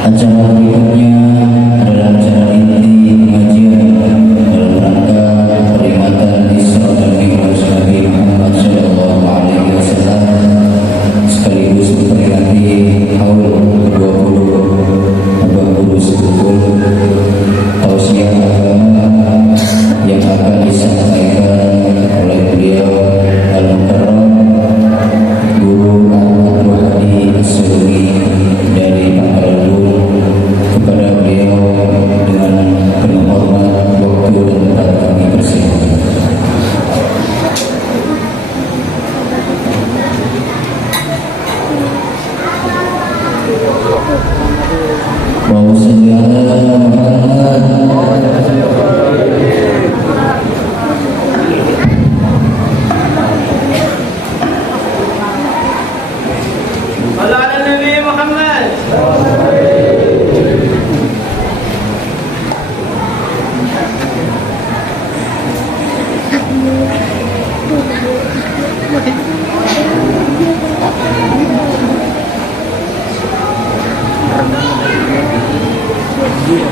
Acara berikutnya adalah acara inti pengajian dalam rangka peringatan Isra dan Mi'raj Nabi Muhammad Sallallahu Alaihi Wasallam, sekaligus memperingati haul ke-20 Abah Guru Sekul. Tausiah agama yang akan disampaikan oleh beliau Al-Mukarram Guru Ahmad Ruhadi As-Suluhi dari Pangkalan kepada beliau dengan penuh hormat, waktu dan tempat kami persilakan. Allahumma shalli ala Muhammad.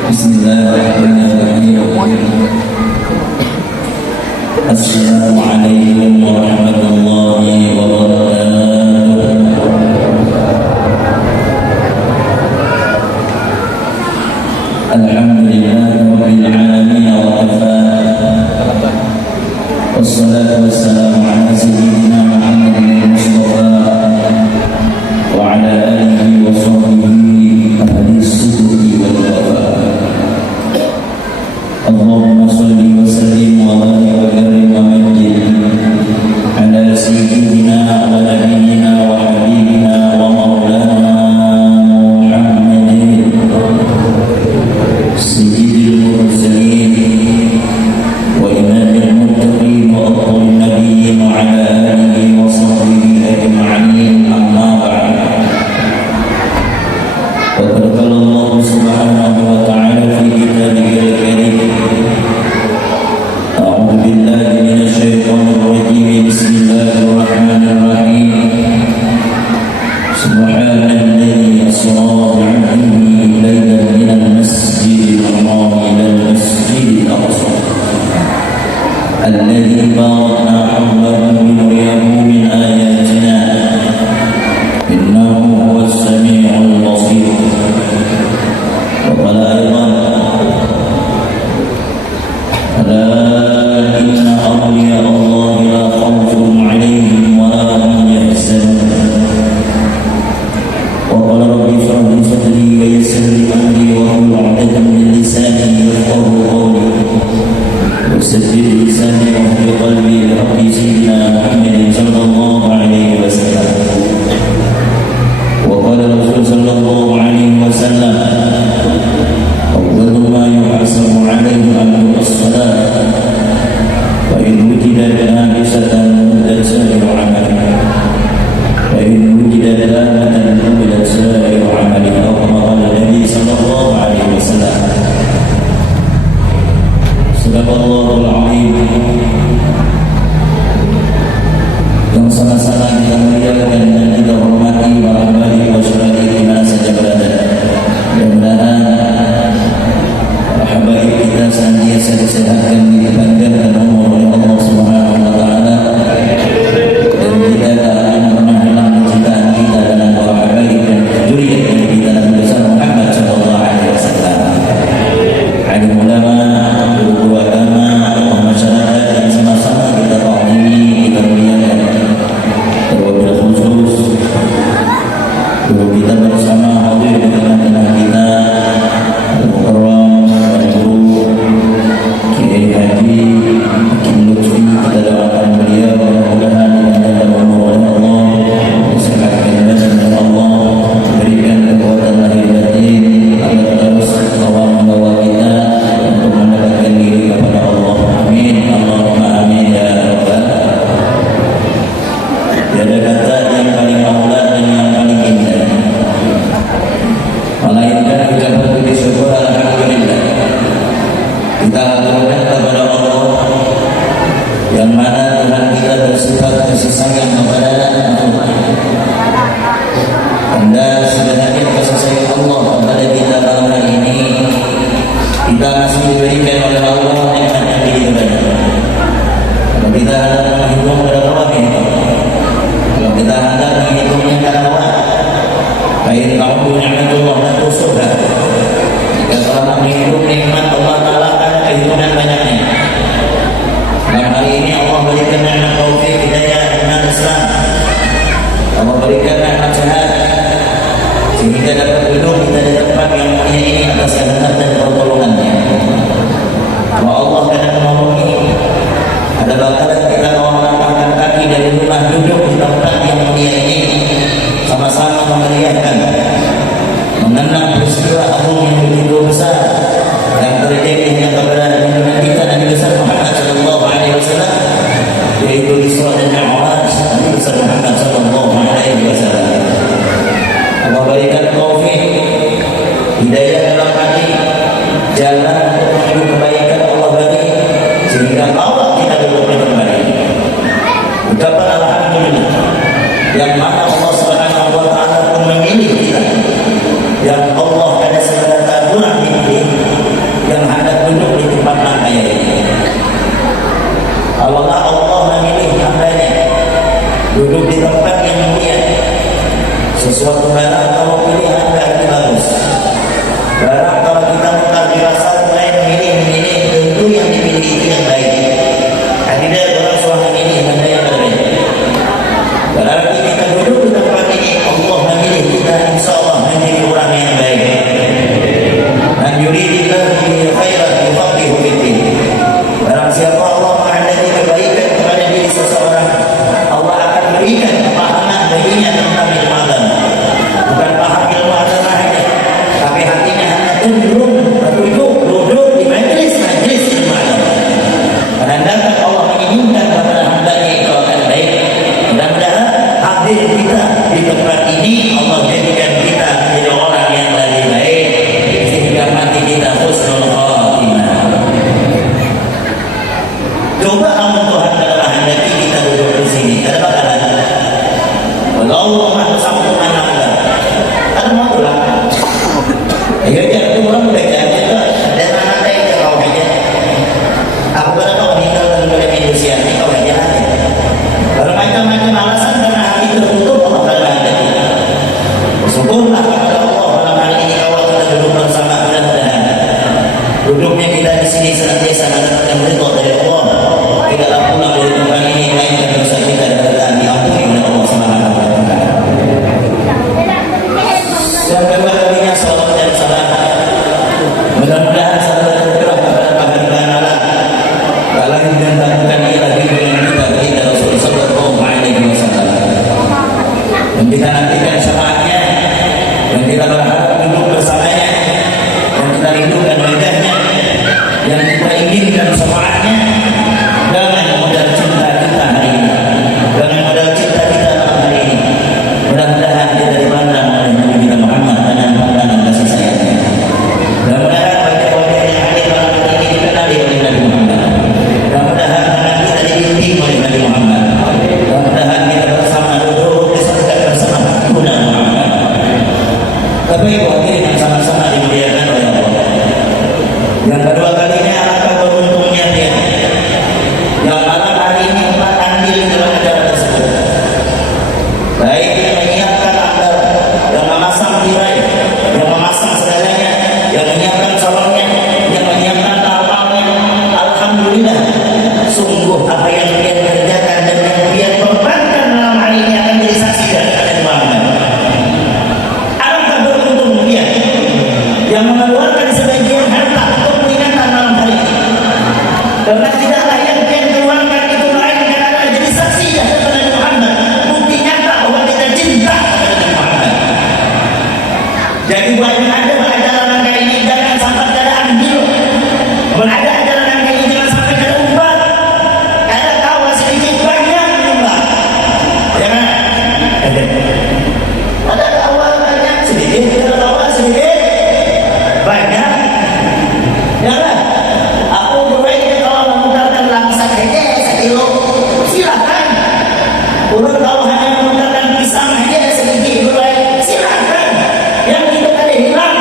Bismillahirrahmanirrahim. Assalamualaikum warahmatullahi wabarakatuh. Alhamdulillahirabbil alamin wa kafa. Wassalatu wassalamu ala sayyidina Muhammadin Mustafa wa ala alihi wa sahbihi ahli sidqi wal wafa. Allahumma shalli wa sallim wa barik wa karim wa majid ala sayyidina wa nabiyyina wa habibina wa maulana Muhammadin sayyidil mursalin wa imamil muttaqin wa afdalin nabiyyin wa ala alihi wa sahbihi ajma'in, amma ba'd. Wa qala Allah subhanahu wa ta'ala fi kitabihil karim. A'udzu billahi minasy syaithanir rajim. Bismillahirrahmanirrahim. Subhanalladzi asra bi'abdihi laylan minal masjidil haram ilal masjidil aqsa alladzi barakna hawlahu linuriyahu min ayatina innahu huwas sami'ul basir. Wa qala aydan ala inna awliya Allah la khawfun 'alaihim wa la hum yahzanun. Wa qala rabbi shrah li sadri wa yassir li amri wa hlul 'uqdatam min lisani yafqahu qawli wasaddid lisani wa hlul qalbi bi haqqi sayyidina Muhammadin sallallahu alaihi wasallam. Wa qala Rasul sallallahu alaihi wasallam awwalu ma yuhasabu 'alaihi amru as-salat wa in wujida naqisatan muddat sa'iru 'amali wa in wujida lamatan muddat sa'iru 'amali. Aw kama qala Nabi sallallahu alaihi wasallam. Sadaqallahul 'azim. Yang sama-sama kita muliakan dan kita hormati para hadirin wa syuhada di mana saja berada. Mudah-mudahan para habaib kita senantiasa disehatkan, dipanjangkan umur oleh Allah Subhanahu wa taala, dan kita tak akan pernah hilang kecintaan kita dengan para habaib dan zuriat dari kita Nabi besar Muhammad sallallahu alaihi wasallam. Alim ulama, guru agama, masyarakat yang sama-sama kita ta'zimi, kita muliakan. Terwabil khusus guru kita bersama hadir di tengah-tengah kita, Al-Mukarram dan Guru Kiai Haji Hakim Lutfi. Kita doakan beliau mudah-mudahan dipanjangkan umur oleh Allah, disehatkan badan oleh Allah, berikan kekuatan lahir batin agar terus membawa kita untuk mendapatkan diri kepada Allah. Amin, Allahumma amin ya rabbal. Tiada kata yang paling aula dan yang paling indah melainkan ucapan puji syukur alhamdulillah. Kita aturkan kepada Allah yang mana Tuhan kita bersifat kasih sayang kepada makhluk. Anda sudah hadir kasih sayang Allah kepada kita ni'matullah la tuhsuha. Jika telah menghitung nikmat Allah Ta'ala kan kehitungan banyaknya. Dan hari ini Allah berikan nikmat taufik hidayah dan Islam. Allah berikan nikmat syahadat sehingga dapat duduk kita di tempat yang mulia ini atas kehendak dan pertolongannya. Kalau Allah kadang menolongi, ada bakalan kita mau melangkahkan kaki dari rumah duduk di tempat yang mulia ini, sama-sama memeriahkan, mengenang peristiwa agung yang begitu besar yang terjadi hanya kepada junjungan kita Nabi besar Muhammad sallallahu alaihi wasallam, yaitu Isra dan Mi'raj Nabi besar Muhammad sallallahu alaihi wasallam. Allah berikan taufik, hidayah dalam hati, jalan untuk menuju kebaikan Allah bagi, sehingga Allah kita duduk kembali. Ucapan alhamdulillah, yang mana Allah Subhanahu wa taala pun memilih kita, yang Allah ada segala kurang memilih, yang hendak duduk di tempat langkah ini. Allah memilih hambanya duduk di tempat yang mulia. Sesuatu barang kalau pilih anda itu bagus. Barang kalau kita mutar dirasa mulai memilih tentu yang dipilih itu yang baik. Tidak orang suami memilih mana yang berbeda. Berarti kita duduk di tempat ini, Allah memilih kita insya Allah menjadi orang yang baik. Dan yuridillahu bihi khairan yufaqihu fiddin. Barang siapa Allah menghendaki kebaikan kepada diri seseorang, Allah akan berikan pemahaman baginya tentang ilmu agama. Bukan paham ilmu agama saja, tapi hatinya hanya cenderung duduk di majlis ilmu agama. Menandakan Allah menginginkan kepada hambanya itu akan baik. Mudah-mudahan hadir kita di tempat ini Allah jadikan kita menjadi orang yang lebih baik sehingga mati kita husnul khatimah. Coba kamu Tuhan kalau hendaki kita duduk di sini, ada bakalan. Kalau Allah sambungan anda, ada mau pulang. Ayo jangan orang udah jangan dan anak saya kau aja. Aku pada kau meninggal dan boleh manusia ini kau aja aja. Kalau macam-macam alasan karena hati tertutup Allah akan hendaki. Bersyukurlah kepada Allah malam hari ini kau kita duduk bersama mudah-mudahan. Duduknya kita di sini senantiasa mendapatkan ridha dari Allah. Tidaklah pulang dari tempat ini melainkan dosa kita dan diampuni oleh Allah Subhanahu wa taala. Dan kedua kalinya salawat dan salam. Mudah-mudahan salam dan berkah kepada pahlawan Allah. Tak lain dan tak bukan ialah bimbingan kita baginda Rasul sallallahu alaihi wasallam. Dan kita nantikan syafaatnya, dan kita berharap duduk bersamanya, dan kita rindukan wajahnya, yang kita inginkan syafaatnya. Dengan modal cinta kita hari ini, dengan modal cinta kita malam hari ini, mudah-mudahan kita dipandang oleh Nabi kita Muhammad dengan pandangan kasih sayangnya. Mudah-mudahan wajah-wajah yang hadir malam hari ini dikenali oleh Nabi Muhammad. Mudah-mudahan tangan kita dibimbing oleh Nabi Muhammad. Mudah-mudahan kita bersama duduk di surga bersama Nabi Muhammad. Tapi ibu hadirin yang sama-sama dimuliakan oleh Allah. Yang kedua kalinya alangkah beruntungnya dia yang malam hari ini empat andil dalam acara tersebut. Baik yang menyiapkan andal, yang memasang tirai, yang memasang segalanya, yang menyiapkan salonnya, yang menyiapkan amalnya. Alhamdulillah, sungguh apa yang dia kerjakan dan yang dia korbankan malam hari ini akan jadi saksi dari kalian Muhammad. Alangkah beruntung dia yang mengeluarkan sebagian harta untuk peringatan malam hari ini. Karena tidaklah yang dia keluarkan itu melainkan adalah jadi saksi dari Nabi Muhammad, bukti nyata bahwa kita cinta kepada Nabi Muhammad. Jadi buat yang ada ajaran langkah ini jangan sampai ada andil. Kalau ada ajaran langkah ini jangan sampai ada umpat. Ada kawan sedikit banyak menyumbang. Jangan. Ada kawan banyak sedikit, ada kawan sedikit banyak. Jangan. Aku berbaiknya kalau memutarkan langsat saja 1 kilo, silakan. Urut kalau hanya memutarkan pisang saja sedikit berbaik, silakan. Yang itu tadi hilang,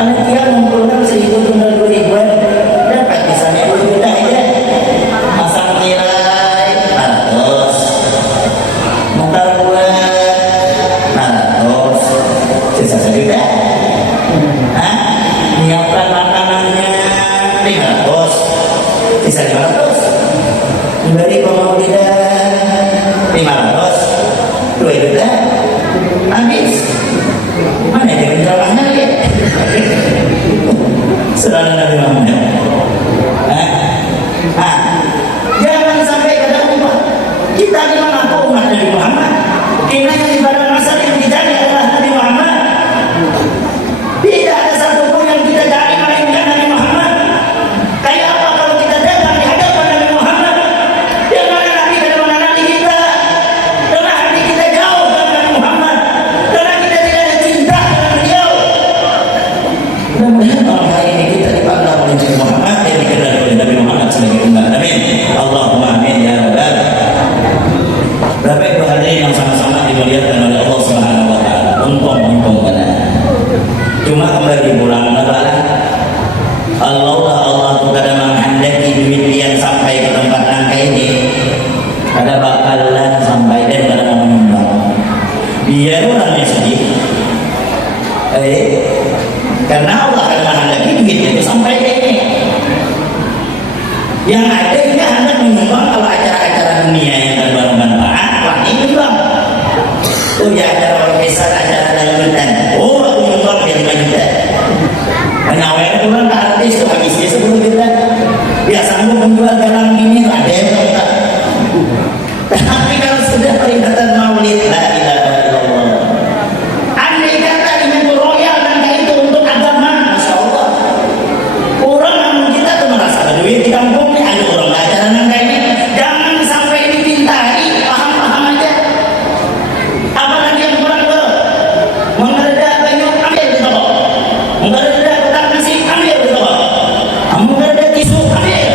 Panitia mengumpulkan 1.000 tunggal 2.000-an, dapat misalnya 2 juta aja. Masang nilai 400, mutar buat 400, sisa 1 juta. Menyiapkan makanannya 500, sisa 500. Dari pemaulidan 500, 2 juta habis. Mana dia menjelaskan lagi? Saudara Nabi Muhammad. Jangan sampai kata umat kita di mana umat Nabi Muhammad. Kita yang ibadah masa yang dicari adalah Nabi Muhammad. Tidak ada satu pun yang kita cari melainkan Nabi Muhammad. Kayak apa kalau kita datang di hadapan Nabi Muhammad? Yang mana Nabi dan mana Nabi kita? Karena hati kita jauh dari Nabi Muhammad. Karena kita tidak ada cinta dengan beliau. Mudah-mudahan malam hari ini kita dipandang oleh Nabi Muhammad dan dikenal oleh Nabi Muhammad sebagai umat. Amin. Allahumma amin ya rabbal. Bapak Ibu hadirin yang sama-sama dimuliakan oleh Allah Subhanahu wa taala. Untung benar. Cuma kembali pulang lebaran. Allah tu kada menghendaki duit yang sampai ke tempat nangka ini. Kada bakalan sampai dan kada mau menyumbang. Biar orangnya sedih. Karena Allah akan menghendaki duitnya itu sampai ke ini. Yang ada ini hendak menyumbang kalau acara-acara dunia yang tak bermanfaat, wah ini bang. Oh ya acara orkestra, acara dangdutan. Oh aku nyumbang dia 5 juta. Menyawai pulang ke artis itu habisnya 10 juta. Dia sanggup menjual galang ini ada yang tak. Tapi kalau sudah peringatan maulid, la ilaha illallah. Andai kata dengan royal dan itu untuk agama, masya Allah. Orang namun kita tuh merasa duit di kampung ini ada orang acara nangka ini. Jangan sampai dipintai, paham-paham aja. Apalagi yang kurang tuh, menggeledah banyu ambil di toko, menggeledah kotak nasi ambil di toko, menggeledah tisu ambil,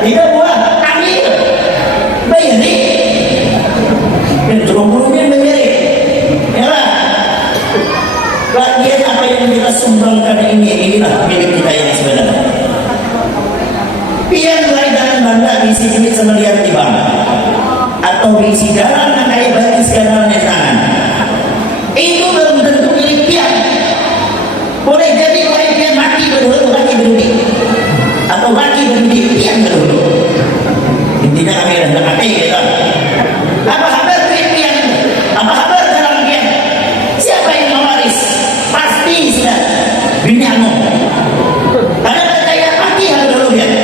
ada buah ambil, bayari, dan turun-turunnya bayari, ya lah. Bagian apa yang kita sumbangkan inilah milik kita yang sebenarnya. Pian mulai dengan bangga isi duit semelihat di bank atau isi garam yang kayak bagi sekarang tangan. Itu belum tentu milik pian. Boleh jadi orang pian mati berdua laki berdua atau laki berdua pian berdua. Intinya kami rendah mati gitu. Apa kabar duit pian? Apa kabar garam pian? Siapa yang mewaris? Pasti sudah biniamu. Karena kaya mati hal dulu pian.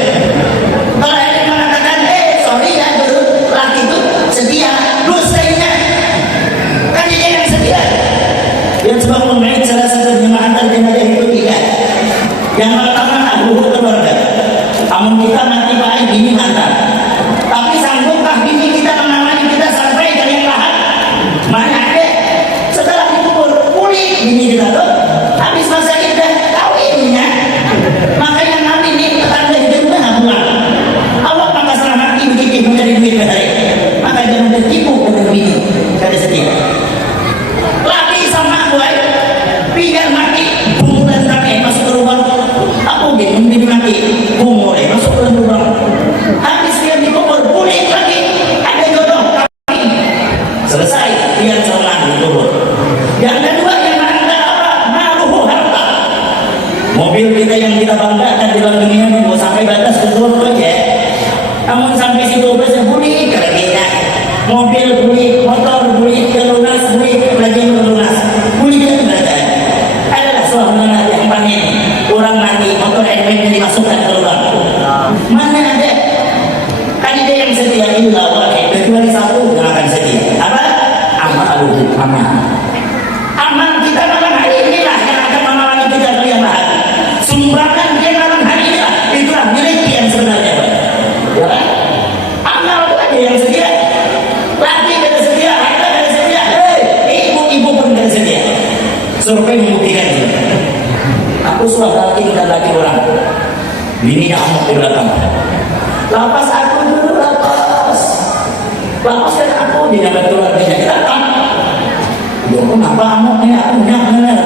Kalau ada yang mengatakan, sorry ya dulu laki itu setia, dosanya kan dia yang setia. Yang sebab membaik salah satu jemaah terjemaah itu tidak. Yang pertama luhur keluarga. Namun kita mati baik bini mantan. Tapi sanggupkah bini kita menemani kita sampai dari yang lahat? Mana ada? Setelah dikubur pulih bini kita tuh. Habis masa kita kawinnya. Makanya nabi ini tetangga hidupnya nggak pulang. Allah maka salah mati begitu mencari duit hari. Maka jangan tertipu dengan bini. Kada setia. Lagi sama gue, biar mati, bumulan kaki masuk ke lubang. Aku gitu, bini mati, bumulai masuk ke lubang. Habis dia dikubur, pulih lagi, ada jodoh kaki. Selesai, dia sholat dikubur. Yang kedua yang anda apa? Maluhu harta. Mobil kita yang kita banggakan di dalam dunia ini sampai batas kedua aja. Namun sampai situ berasa buli kereta, mobil buli, motor buli, lunas buli, lagi lunas, buli dia berada. Adalah suatu yang panen, orang mati, motor yang dimasukkan ke lubang. Mana ada? Kan ada yang setia illa wahid, kecuali satu yang akan setia. Apa? Amaluhu amal. Amal kita malam hari inilah yang akan menemani kita yang lahat. Sumbangan dia malam hari inilah itulah milik yang sebenarnya. Ya kan? Amal itu ada yang setia. Laki kada setia, harta kada setia. Ibu-ibu pun kada setia. Survei membuktikan itu. Aku sudah laki dan laki orang. Bininya amuk di belakang. Lapas aku dulu lapas. Lapas kan aku di dalam keluarganya datang. Dia kenapa amuknya? Aku benar.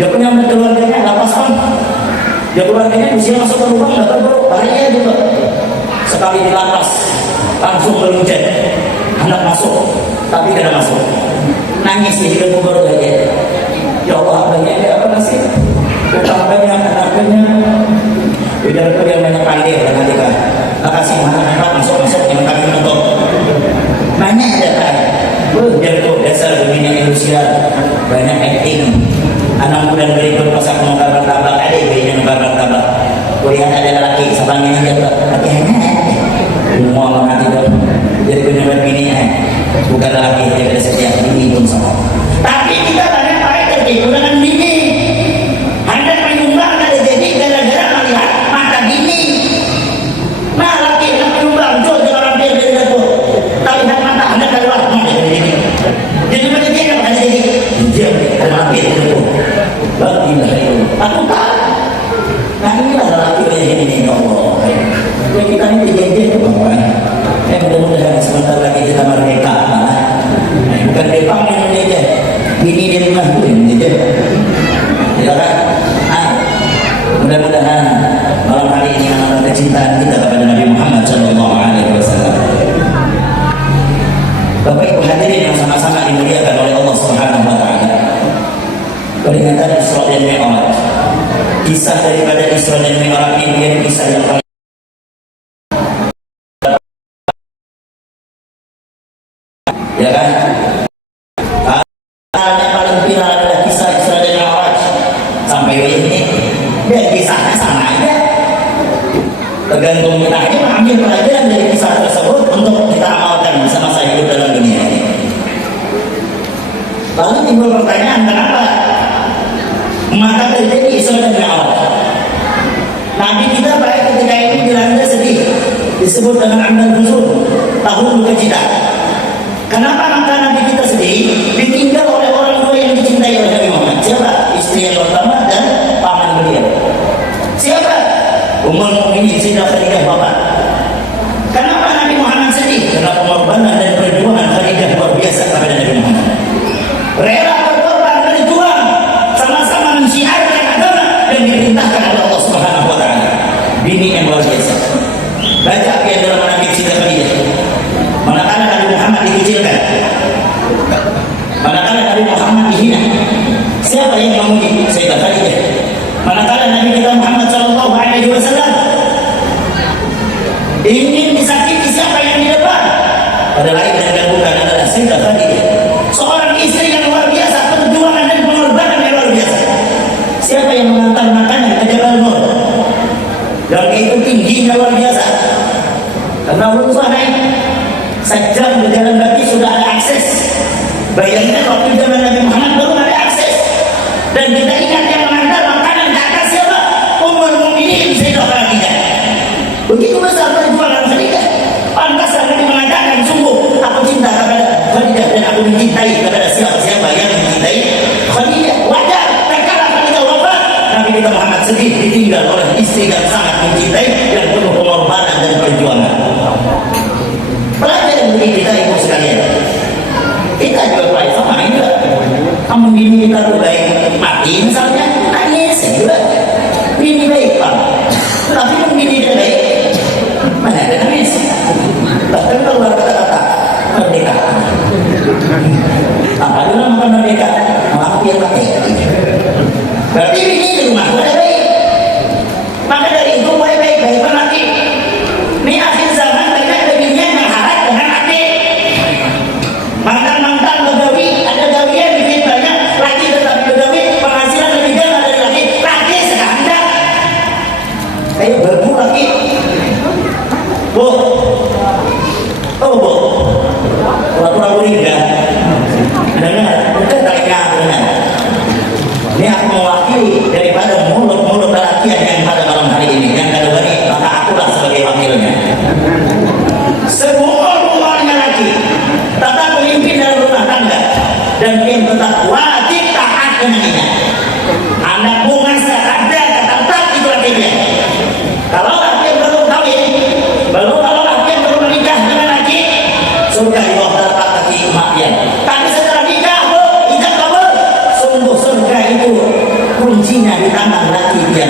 Dia punya keluarganya lapas Dia keluarganya usia masuk ke lubang, dapat bro, bahaya juga. Sekali di lapas, langsung meluncet, anak masuk, tapi tidak masuk. Nangis di hidupku baru aja. Ya Allah, banyak apa nasi? Betapa banyak anaknya. Udah aku yang banyak pandai orang nanti kan. Makasih anak masuk yang kami nonton. Banyak ada kan. Dia tuh dasar dunia Indonesia banyak acting. Anak muda berikut pasang menggambar tabak ada yang menggambar tabak. Kuliah ada lelaki sebangnya dia tuh latihannya. Ngomong nanti tuh jadi benar-benar bininya bukan lelaki dia ada setiap ini pun sama. Tapi kita banyak pakai tertipu dengan bini. Anda menyumbang ada jadi gara-gara melihat mata bini. Nah laki yang menyumbang jual dengan orang biar dari itu. Tapi mata Anda keluar jadi macam dia apa jadi dia orang biar dari itu. Lagi lah itu. Aku tak. Nah inilah lelaki yang ini ya Allah. Ya kita ini dijanji itu kawan. Mudah-mudahan sebentar lagi kita merdeka. Bukan Jepang yang menjadi bini di rumah itu yang menjadi. Ya kan? Mudah-mudahan malam hari ini menambah kecintaan kita kepada Nabi Muhammad SAW. Bapak Ibu hadirin yang sama-sama dimuliakan oleh Allah Subhanahu Wa Taala. Peringatan Isra dan Mi'raj. Kisah daripada Isra dan Mi'raj ini kisah yang paling ya kan? Yang paling viral adalah kisah Isra dan Mi'raj. Sampai ini dia kisahnya sama aja. Tergantung kita aja mengambil pelajaran dari kisah tersebut untuk kita amalkan masa-masa hidup dalam dunia ini. Lalu timbul pertanyaan, kenapa maka terjadi Isra dan Mi'raj? Nabi kita baik ketika ini dilanda sedih, disebut dengan amdan nuzul, tahun duka cita. Kenapa maka Nabi kita sedih? Ditinggal oleh orang tua yang dicintai oleh Nabi Muhammad. Siapa? Istri yang pertama dan paman beliau. Siapa? Ummul Mukminin Sayyidah Khadijah bapak. Kenapa Nabi Muhammad sedih? Karena pengorbanan dan perjuangan Khadijah luar biasa kepada Nabi Muhammad. Rela berkorban berjuang sama-sama mensiarkan agama dan diperintahkan oleh Allah Subhanahu Wa Taala. Bini yang luar biasa. Baca yang dalam Nabi Sayyidah Khadijah. Manakala Nabi Muhammad dikucilkan, manakala Nabi Muhammad dihina, siapa yang memuji? Sayyidah Khadijah. Manakala Nabi kita Muhammad Sallallahu Alaihi Wasallam ingin disakiti, siapa yang di depan? Pada lain dan bukan adalah Sayyidah Khadijah, seorang istri yang luar biasa, perjuangan dan pengorbanan yang luar biasa. Siapa yang mengantar makanan ke Jabal Nur? Dan itu tingginya luar biasa. Karena Allah naik sejam berjalan kaki sudah ada akses. Bayangkan waktu zaman Nabi Muhammad belum ada akses. Dan kita ingat yang mengantar makanan ke atas siapa? Ummul Mukminin Sayyidah Khadijah. Begitu besar perjuangan Khadijah. Pantas Nabi mengatakan, sungguh aku cinta kepada Khadijah dan aku mencintai kepada siapa-siapa yang mencintai Khadijah. Wajar terkala Khadijah wafat, Nabi kita Muhammad sedih ditinggal oleh istri yang sangat mencintai yang penuh pengorbanan dan perjuangan. Pelajaran bagi kita ibu sekalian. Kita juga baik sama juga. Kamu bini kita tuh baik mati misalnya, nangis juga. Bini baik pak. Tapi yang bini dia baik, mana ada nangis. Bahkan keluar kata-kata merdeka. Apa juga makan merdeka? Malah dia pakai. Berarti bini di rumah ada baik. Maka dari itu baik-baik penanti. Ini akhir zaman banyak baginya yang harap dengan hati. Mantan-mantan begawi, ada gawian bikin banyak, laki tetap begawi, penghasilan lebih gede dari laki. Laki sekandar. Ayo berbu laki. Bu. Oh bu. Pura-pura burinda. Dengar, bukan telinga dengar. Ini aku mewakili daripada mulut-mulut lelaki yang pada malam hari ini. Yang kedua ini, maka akulah sebagai wakilnya. Semua laki tetap memimpin dalam rumah tangga dan yang tetap wajib taat dengan ini. Anak bunga ada tetap itu lakinya. Kalau laki yang belum kawin, kalau laki yang belum menikah dengan laki, surga di bawah telapak kaki emaknya. Tapi setelah nikah, ijab kabul, sungguh surga itu kuncinya di tangan laki dia.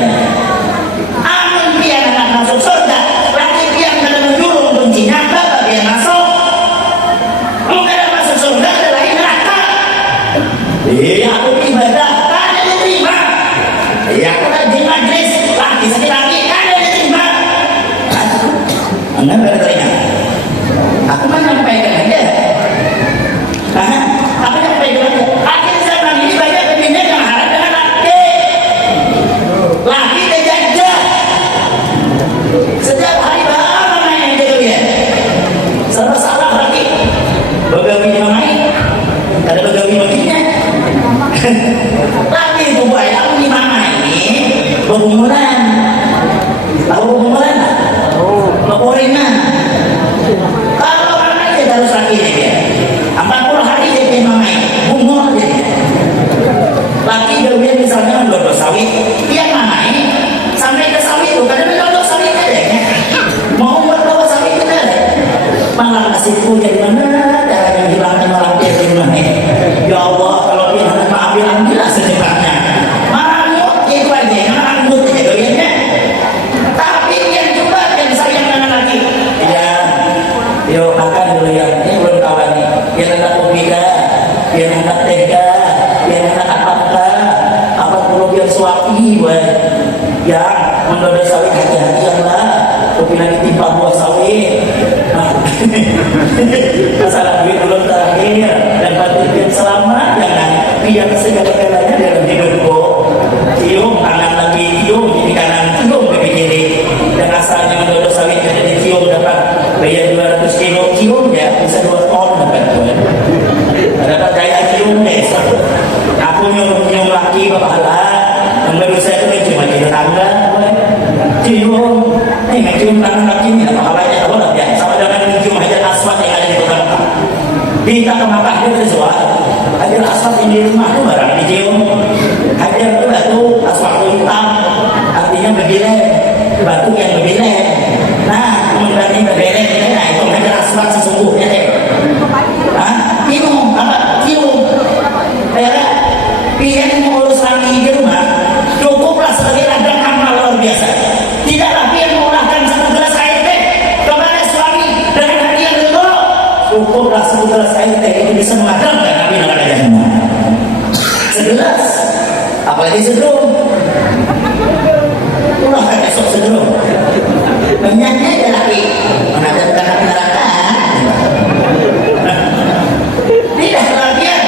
aku ibadah, ada diterima. Ya aku lagi majlis, lagi sakit lagi, ada diterima. Anda bertanya, aku mah nyampaikan aja. Aku nyampaikan aja. Akhir zaman ini banyak pemimpin yang harap dengan laki dijajah. Setiap hari berapa main dia dia. Salah lagi. Begawi main, ada begawi baginya. Lagi itu buat aku di mana ini berhubungan. Tahu hubungan? Laporingan. Kalau anak dia harus lagi dia. 40 hari dia main, bunga dia. Laki dia misalnya dodol sawit, dia main sampai ke sawit itu kadang dodol sawit aja ya. Mau buat bawa sawit kita malah nasibku jadi mana ada yang hilangnya malah dia di rumah. Ya Allah, kalau dia hendak mengambil ambillah secepatnya. Marahmu itu aja, marahmu itu doyannya. Tapi yang juga yang sayang dengan lagi. Ya, yo makan dulu ya. Ini belum kawan nih. Dia hendak kopiga, dia hendak tega, dia hendak apa perlu biar suapi, ya mendodol sawit hati-hati lah. Kopi lagi timpa buah sawit. Masalah duit belum terakhir dan batin selamat jangan biar segala-galanya dalam hidupku. Cium kanan lagi cium jadi kanan cium ke kiri dan asalnya mendodol sawit jadi cium dapat bayar 200 kilo cium ya bisa 2 ton dapat daya cium deh. Aku nyuruh laki bapalah yang baru saya itu cuma di tetangga cium cium kanan laki ini apa kabarnya tahu lah ya sama dengan cium hajar aswad yang ada di kota Mekah. Kita ke Mekah dia bersuara hajar aswad yang di rumah itu barang dicium. Hajar itu batu aswad itu hitam artinya berbilen batu yang berbilen. Nah kemudian ini berbilen nah itu hajar aswad sesungguhnya deh. Minum apa cium daerah pilihan mengurus lagi di rumah cukuplah sebagai ladang amal luar biasa. Tidaklah dia mengulahkan satu gelas air teh kepada suami dengan hati yang ridho. Cukuplah satu gelas air teh itu bisa mengadamkan api neraka jahanam. Segelas, apalagi sedrum. Ulahkan esok sedrum. Banyaknya ada lagi mengadamkan api neraka. Tidak bagian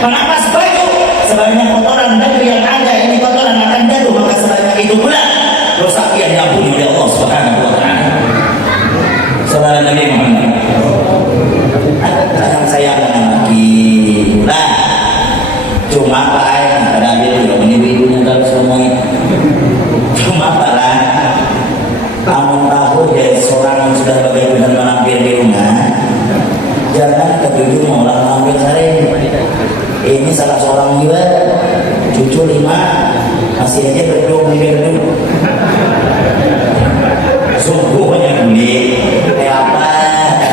menapas baju sebanyak kotoran baju yang ada ini kotoran akan jatuh maka sebanyak itu pula dosa yang diampuni oleh Allah Subhanahu wa taala. Saudara Nabi Muhammad. Sayang sayang dengan laki pula. Cuma Pak ada dia ibu-ibunya dalam semua itu. Cuma Pak kamu tahu ya seorang yang sudah bagaimana menampil di rumah jangan ketujuh malah mengambil sare. Ini salah seorang juga cucu 5 masih aja berdua di gedung sungguhnya beli kayak apa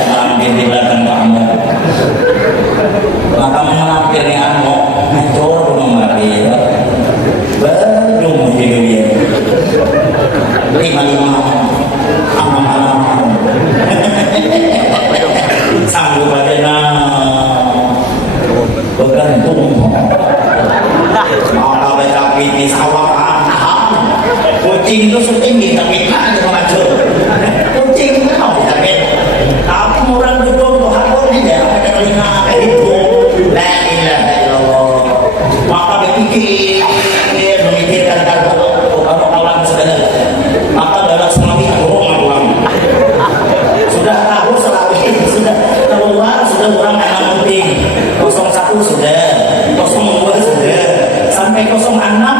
mengambil di belakang kamu maka mengambil yang kamu ngacor mengambil berdua di dunia 5 aman sanggup badannya bergantung maka baca piti sawah kucing itu setinggi tapi tak ada maju kucing itu mau tapi orang gedung tuh hakun aja ada telinga itu la ilaha illallah maka berpikir dia memikirkan kalau kawan segala maka dalam semati orang sudah tahu selalu sudah keluar sudah orang anak penting 01 sudah 02 sudah sampai 06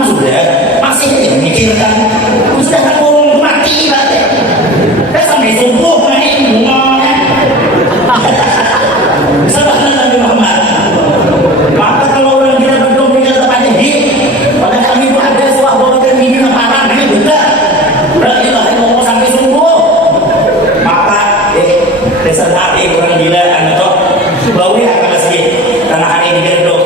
sudah masih memikirkan sudah terkurung mati berarti sampai subuh main bunganya sahabat Nabi Muhammad. Maka kalau orang kita berdua punya tempatnya pada kami itu ada sebuah bawa termini parang ini betul berarti lah mau sampai subuh maka dasar hati orang gila atau bawa akan masjid karena hari ini gedung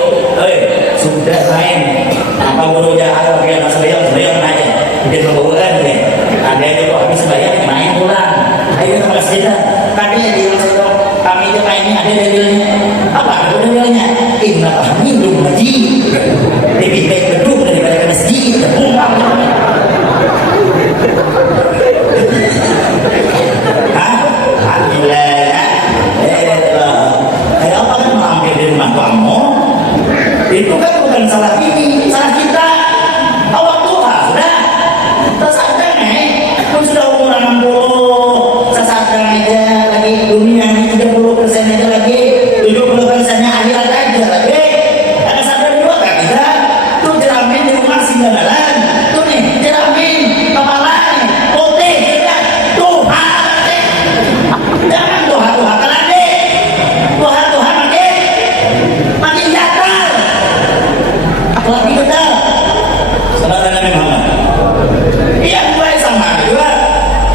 sudah main apa gurunya ada biar masa bayang aja dia membawaan deh ada yang kok habis bayar main pulang ayo ke masjid tadi yang bilang kami itu mainnya ada dalilnya apa ada dalilnya kenapa minum masjid? Lebih baik beduk daripada ke masjid. Terbuka. Hah? Alhamdulillah. Kayak apa kan mampir di rumah kamu? Itu kan bukan salah ini, salah kita. Awak Tuhan sudah. Tersadar pun sudah umur 60. Tersadar aja lagi dunia ini 30% aja lagi. 70%-nya akhirat aja lagi. Ada sadar juga kan kita? Tuh jeramin di rumah singgalan. Tuh nih jeramin kepala nih putih juga. Tuhan. Jangan Tuhan kan adik. Tuhan makin datar. Lagi betul. Saudara Nabi Muhammad. Iya gue sama juga.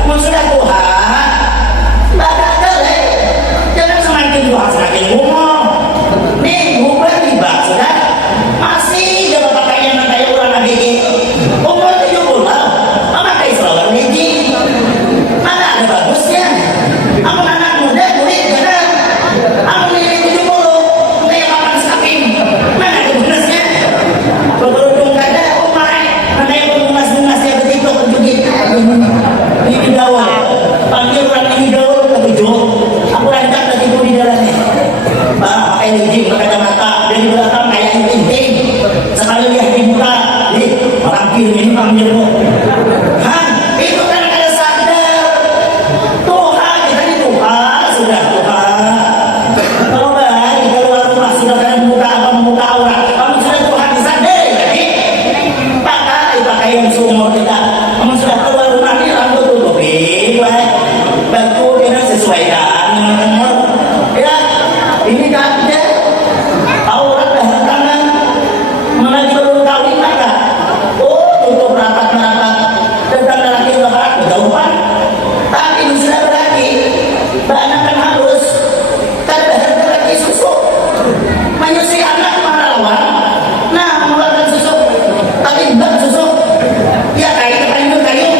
Mau sudah Tuhan. Bakal jangan semakin Tuhan semakin ngomong. Nih gue tiba sudah masih dapat pakaian kayak orang lagi. Umur 70 memakai selawat lagi. Mana ada bagusnya? Aku anak muda kulit benar. Aku ini 70 kayak makan saking. Mana ada bonusnya? Berkerudung kada umai. Mana yang bungas-bungasnya begitu penjugit. Ini daun. Panggil orang ini daun tapi jauh. Aku rancak lagi pun di dalamnya. Pakai lagi pakai kacamata dari belakang kayak penting. Sekali lihat di muka, orang kirim ini panggilmu. Hah? Itu kan ada sadar. Tuhan, kita ini Tuhan, sudah Tuhan. Kalau baik, di luar rumah sudah ada muka orang. Kamu sudah Tuhan sadar, jadi pakai yang sumur kita. Kamu sudah keluar rumah ini rambut tutupi, batu dia sesuaikan dengan umur. Ya, ini kan dia aurat leher kanan. Mengaji baru kawin maka, tutup rapat. Tentang lelaki lebaran kejauhan. Tapi ini sudah berarti anak kan harus kada lagi susu. Menyusui anak mana lawan? Nah, mengeluarkan susu. Tapi bak susu. Ya kayu.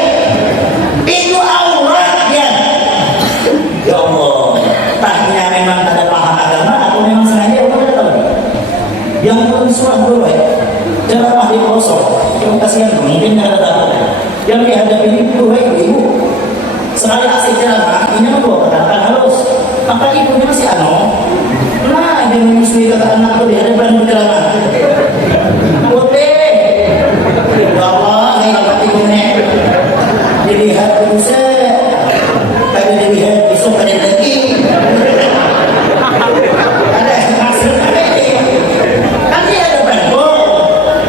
Itu aurat ya. Ya Allah, tanya memang ada paham agama atau memang sengaja orang tidak tahu. Yang belum surah dulu ya. Jangan mah dikosong. Yang kasihan mungkin ada tahu. Yang dihadapi itu ibu. Sekali asik ceramah, ini membawa katakan halus. Maka ibunya masih nah dia menyusui kata anak itu di hadapan berceramah. Putih. Ya Allah, saya dapat ibunya. Dilihat buset. Kada dilihat besok kada lagi. Ada maksud apa ini? Kan dia ada bantu.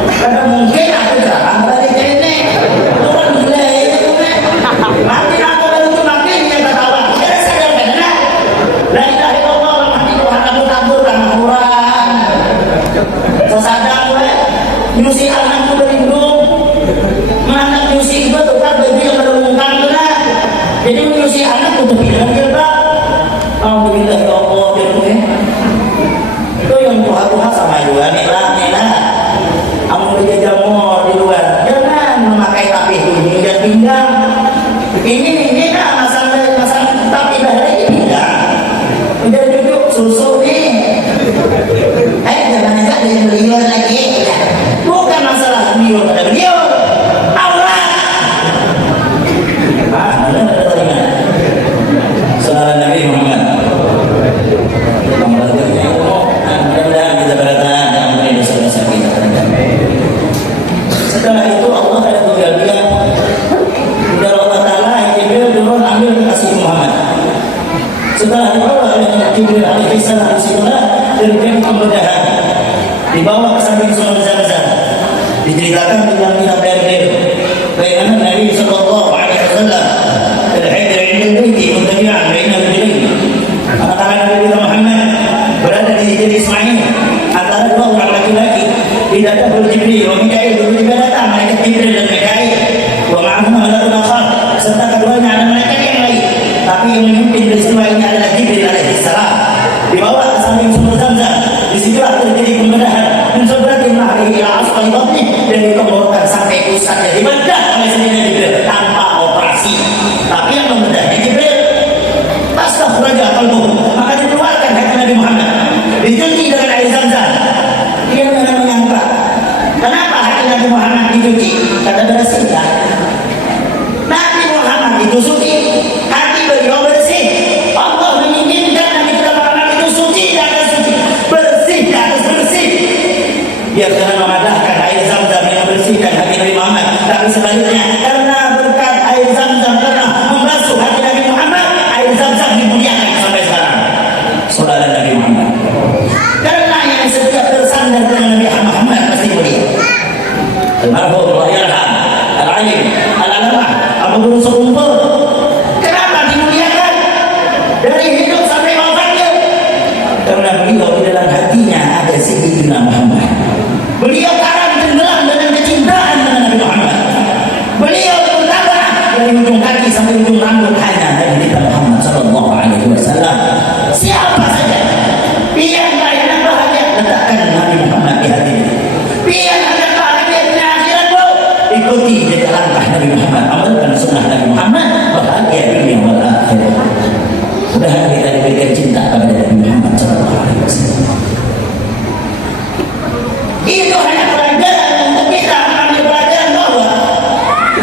Kada mungkin aku jarang balik ke ini. Tuhan gila itu kan. Makin aku baru makin dia ketawa. Kada sadar kada. La ilaha illallah mati Tuhan aku tabur karena Quran. Sesadar gue. Nyusi anakku berlindung. Anak nyusi itu tukar baju yang berlumungkan benar. Jadi menyusi anak untuk bilang jilbab. Alhamdulillah ya Allah dia itu yang Tuhan sama juga nih lah. Kamu beli jamur di luar. Jangan memakai tapi ini dan pinggang. Ini nah masalah tapi dah lagi pinggang. Udah duduk susu nih. Jangan ada yang beliau lagi. Bukan masalah beliau pada beliau. Saudara Nabi Muhammad. Mudah-mudahan kita berkata ampuni dosa-dosa kita. Setelah itu Allah ada tinggal dia. Dari Allah Taala Jibril turun ambil kasih Muhammad. Setelah dibawa oleh Jibril alaihissalam disitulah terjadi pembedahan. Dibawa ke samping sumur Zam-Zam. Diceritakan tentang kitab Jibril. Bagaimana Nabi Sallallahu Alaihi Wasallam terhadir di Baiti Muntadi'an baina al-Jalain. Anak-anak Nabi Muhammad berada di Hijr Ismail antara dua orang laki-laki. Tidak ada Jibril, wa Mikail juga datang malaikat Jibril dan Mikail. Wa ma'ahum malakun akhar serta keduanya ada malaikat yang lain. Tapi yang memimpin peristiwa ini adalah Jibril alaihissalam. Dibawa ke samping sumur Zam-Zam. Disitulah terjadi pembedahan. Mensobati mahri ila asfali batni dan dikeluarkan sampai pusatnya dibedah oleh sendiri Jibril tanpa operasi. Tapi yang membedahnya Jibril. Tasdaq raja kalbu. Maka dikeluarkan hati Nabi Muhammad. Dicuci dengan air Zam-Zam. Nabi Muhammad dicuci, kata bersihlah. Nabi Muhammad itu suci, hati beliau bersih. Allah menginginkan Nabi kita Muhammad itu suci dan suci, bersih dan bersih. Dia jangan memadahkan air Zam-Zam yang membersihkan hati Nabi Muhammad, tapi sebaliknya karena berkat air Zam-Zam karena membasuh hati Nabi Muhammad, air Zam-Zam dimuliakan sampai sekarang. Saudara Nabi Muhammad, karena yang setiap bersandar dengan Nabi Muhammad pasti mulia. Almarhum Allah yarham al-alim al-alamah Abu Guru Sekumpul, kenapa dimuliakan dari hidup sampai wafatnya? Karena beliau di dalam hatinya ada Sayyidina Muhammad. Beliau karam tenggelam dengan kecintaan dengan Nabi Muhammad. Beliau bertabah dari ujung kaki sampai ujung rambut hanya Nabi Muhammad sallallahu alaihi wasallam. Siapa saja yang layak bahagia, letakkan Nabi Muhammad di hatinya. Yang layak bahagia di akhirat, ikuti jejak langkah Nabi Muhammad, amalkan sunnah Nabi Muhammad, bahagia dunia wal akhirat. Mudah-mudahan kita diberikan cinta kepada Nabi Muhammad sallallahu alaihi wasallam. Itu hanya pelajaran untuk kita mengambil pelajaran bahwa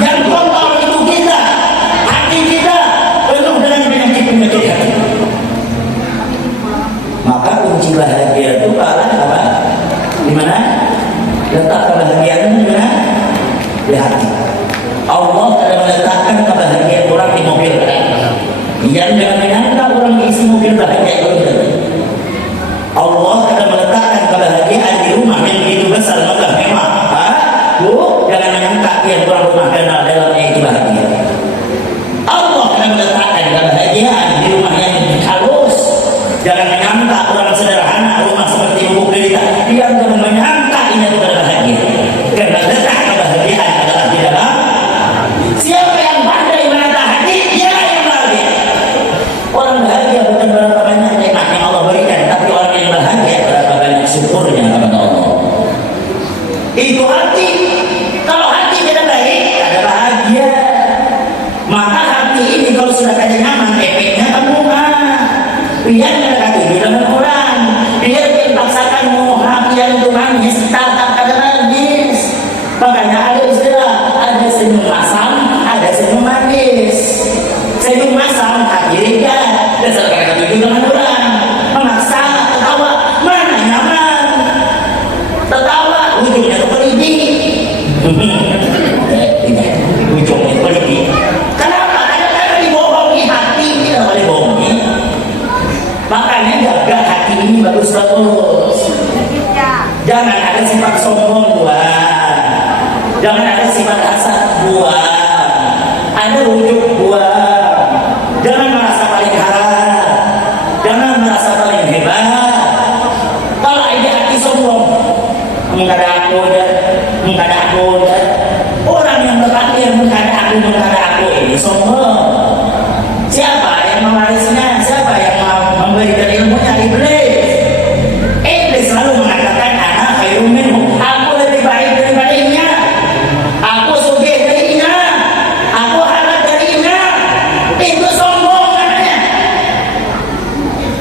yang kotor itu kita, hati kita penuh dengan penyakit-penyakit hati. Maka kunci bahagia itu apa? Di mana? Letak kebahagiaan di mana? Di hati. Allah telah meletakkan kebahagiaan orang di mobil. Yang jangan menyangka orang isi mobil bahagia itu tidak. Allah telah meletakkan kebahagiaan di rumah yang begitu besar, megah, mewah. Bu, jangan menyangka yang orang rumah kenal dalamnya itu bahagia. Allah telah meletakkan kebahagiaan di rumah yang halus. Jangan menyangka orang sederhana rumah seperti bubuk derita. Dia jangan menyangka ini adalah bahagia. Karena letak kebahagiaan adalah di dalam. Siapa yang pandai menata hati, dia yang bahagia. Orang bahagia bukan berapa banyak nikmat yang Allah berikan, tapi orang yang bahagia berapa banyak syukurnya kepada Allah. Itu hati. Kalau hati tidak baik, ada bahagia. Maka hati ini kalau sudah ada nyaman, efeknya kemudian. Biar mendekati dengan orang, biar dipaksakan mau hati itu manis, tatap kada manis. Makanya ada istilah, ada senyum masam, ada senyum manis. Senyum masam, hati ringan, dasar kata itu dengan orang. Memaksa, tertawa, mana nyaman. Tertawa, ujungnya itu peliti. Tidak, ujungnya itu peliti. Kenapa? Karena dibohongi hati, tidak boleh bohongi. Makanya jaga hati ini bagus-bagus. Jangan ada sifat sombong buat. Jangan ada sifat hasad buat. Ada wujud buat. Jangan merasa paling harap. Jangan merasa paling hebat. Kalau ada hati sombong, enggak ada aku, enggak ada aku. Orang yang berpikir enggak ada aku ini sombong. Siapa yang mewarisnya? Siapa yang memberikan ilmunya? Iblis. Iblis selalu mengatakan ana khairun minhu. Aku lebih baik daripadanya. Aku sugih darinya. Aku halal darinya. Itu sombong namanya.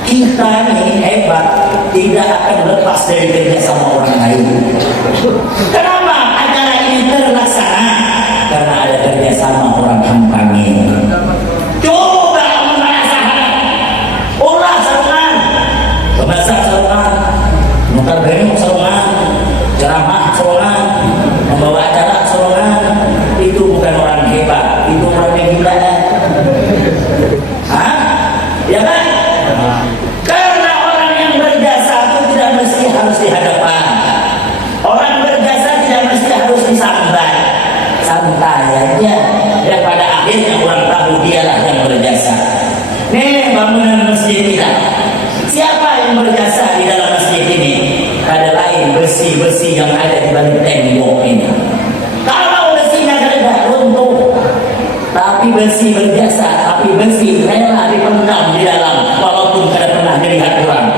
Kita ini hebat, tidak akan lepas dari kerja sama orang lain. Kenapa acara ini terlaksana? Karena ada kerja sama orang kampanye. Bahasa sarungan, mutar bemo sarungan, ceramah sarungan, membawa acara sarungan, itu bukan orang hebat, itu orang yang gila. Hah? Ya kan? Karena orang yang berjasa itu tidak mesti harus di hadapan. Orang berjasa tidak mesti harus disambat. Santai aja. Dan pada akhirnya orang tahu dialah yang berjasa. Nih bangunan masjid kita. Siapa yang berjasa di dalam masjid ini? Ada lain besi-besi yang ada di balik tembok ini. Kalau besinya geledah runtuh, tapi besi berjasa, tapi besi rela dipendam di dalam, walaupun tidak pernah dilihat orang.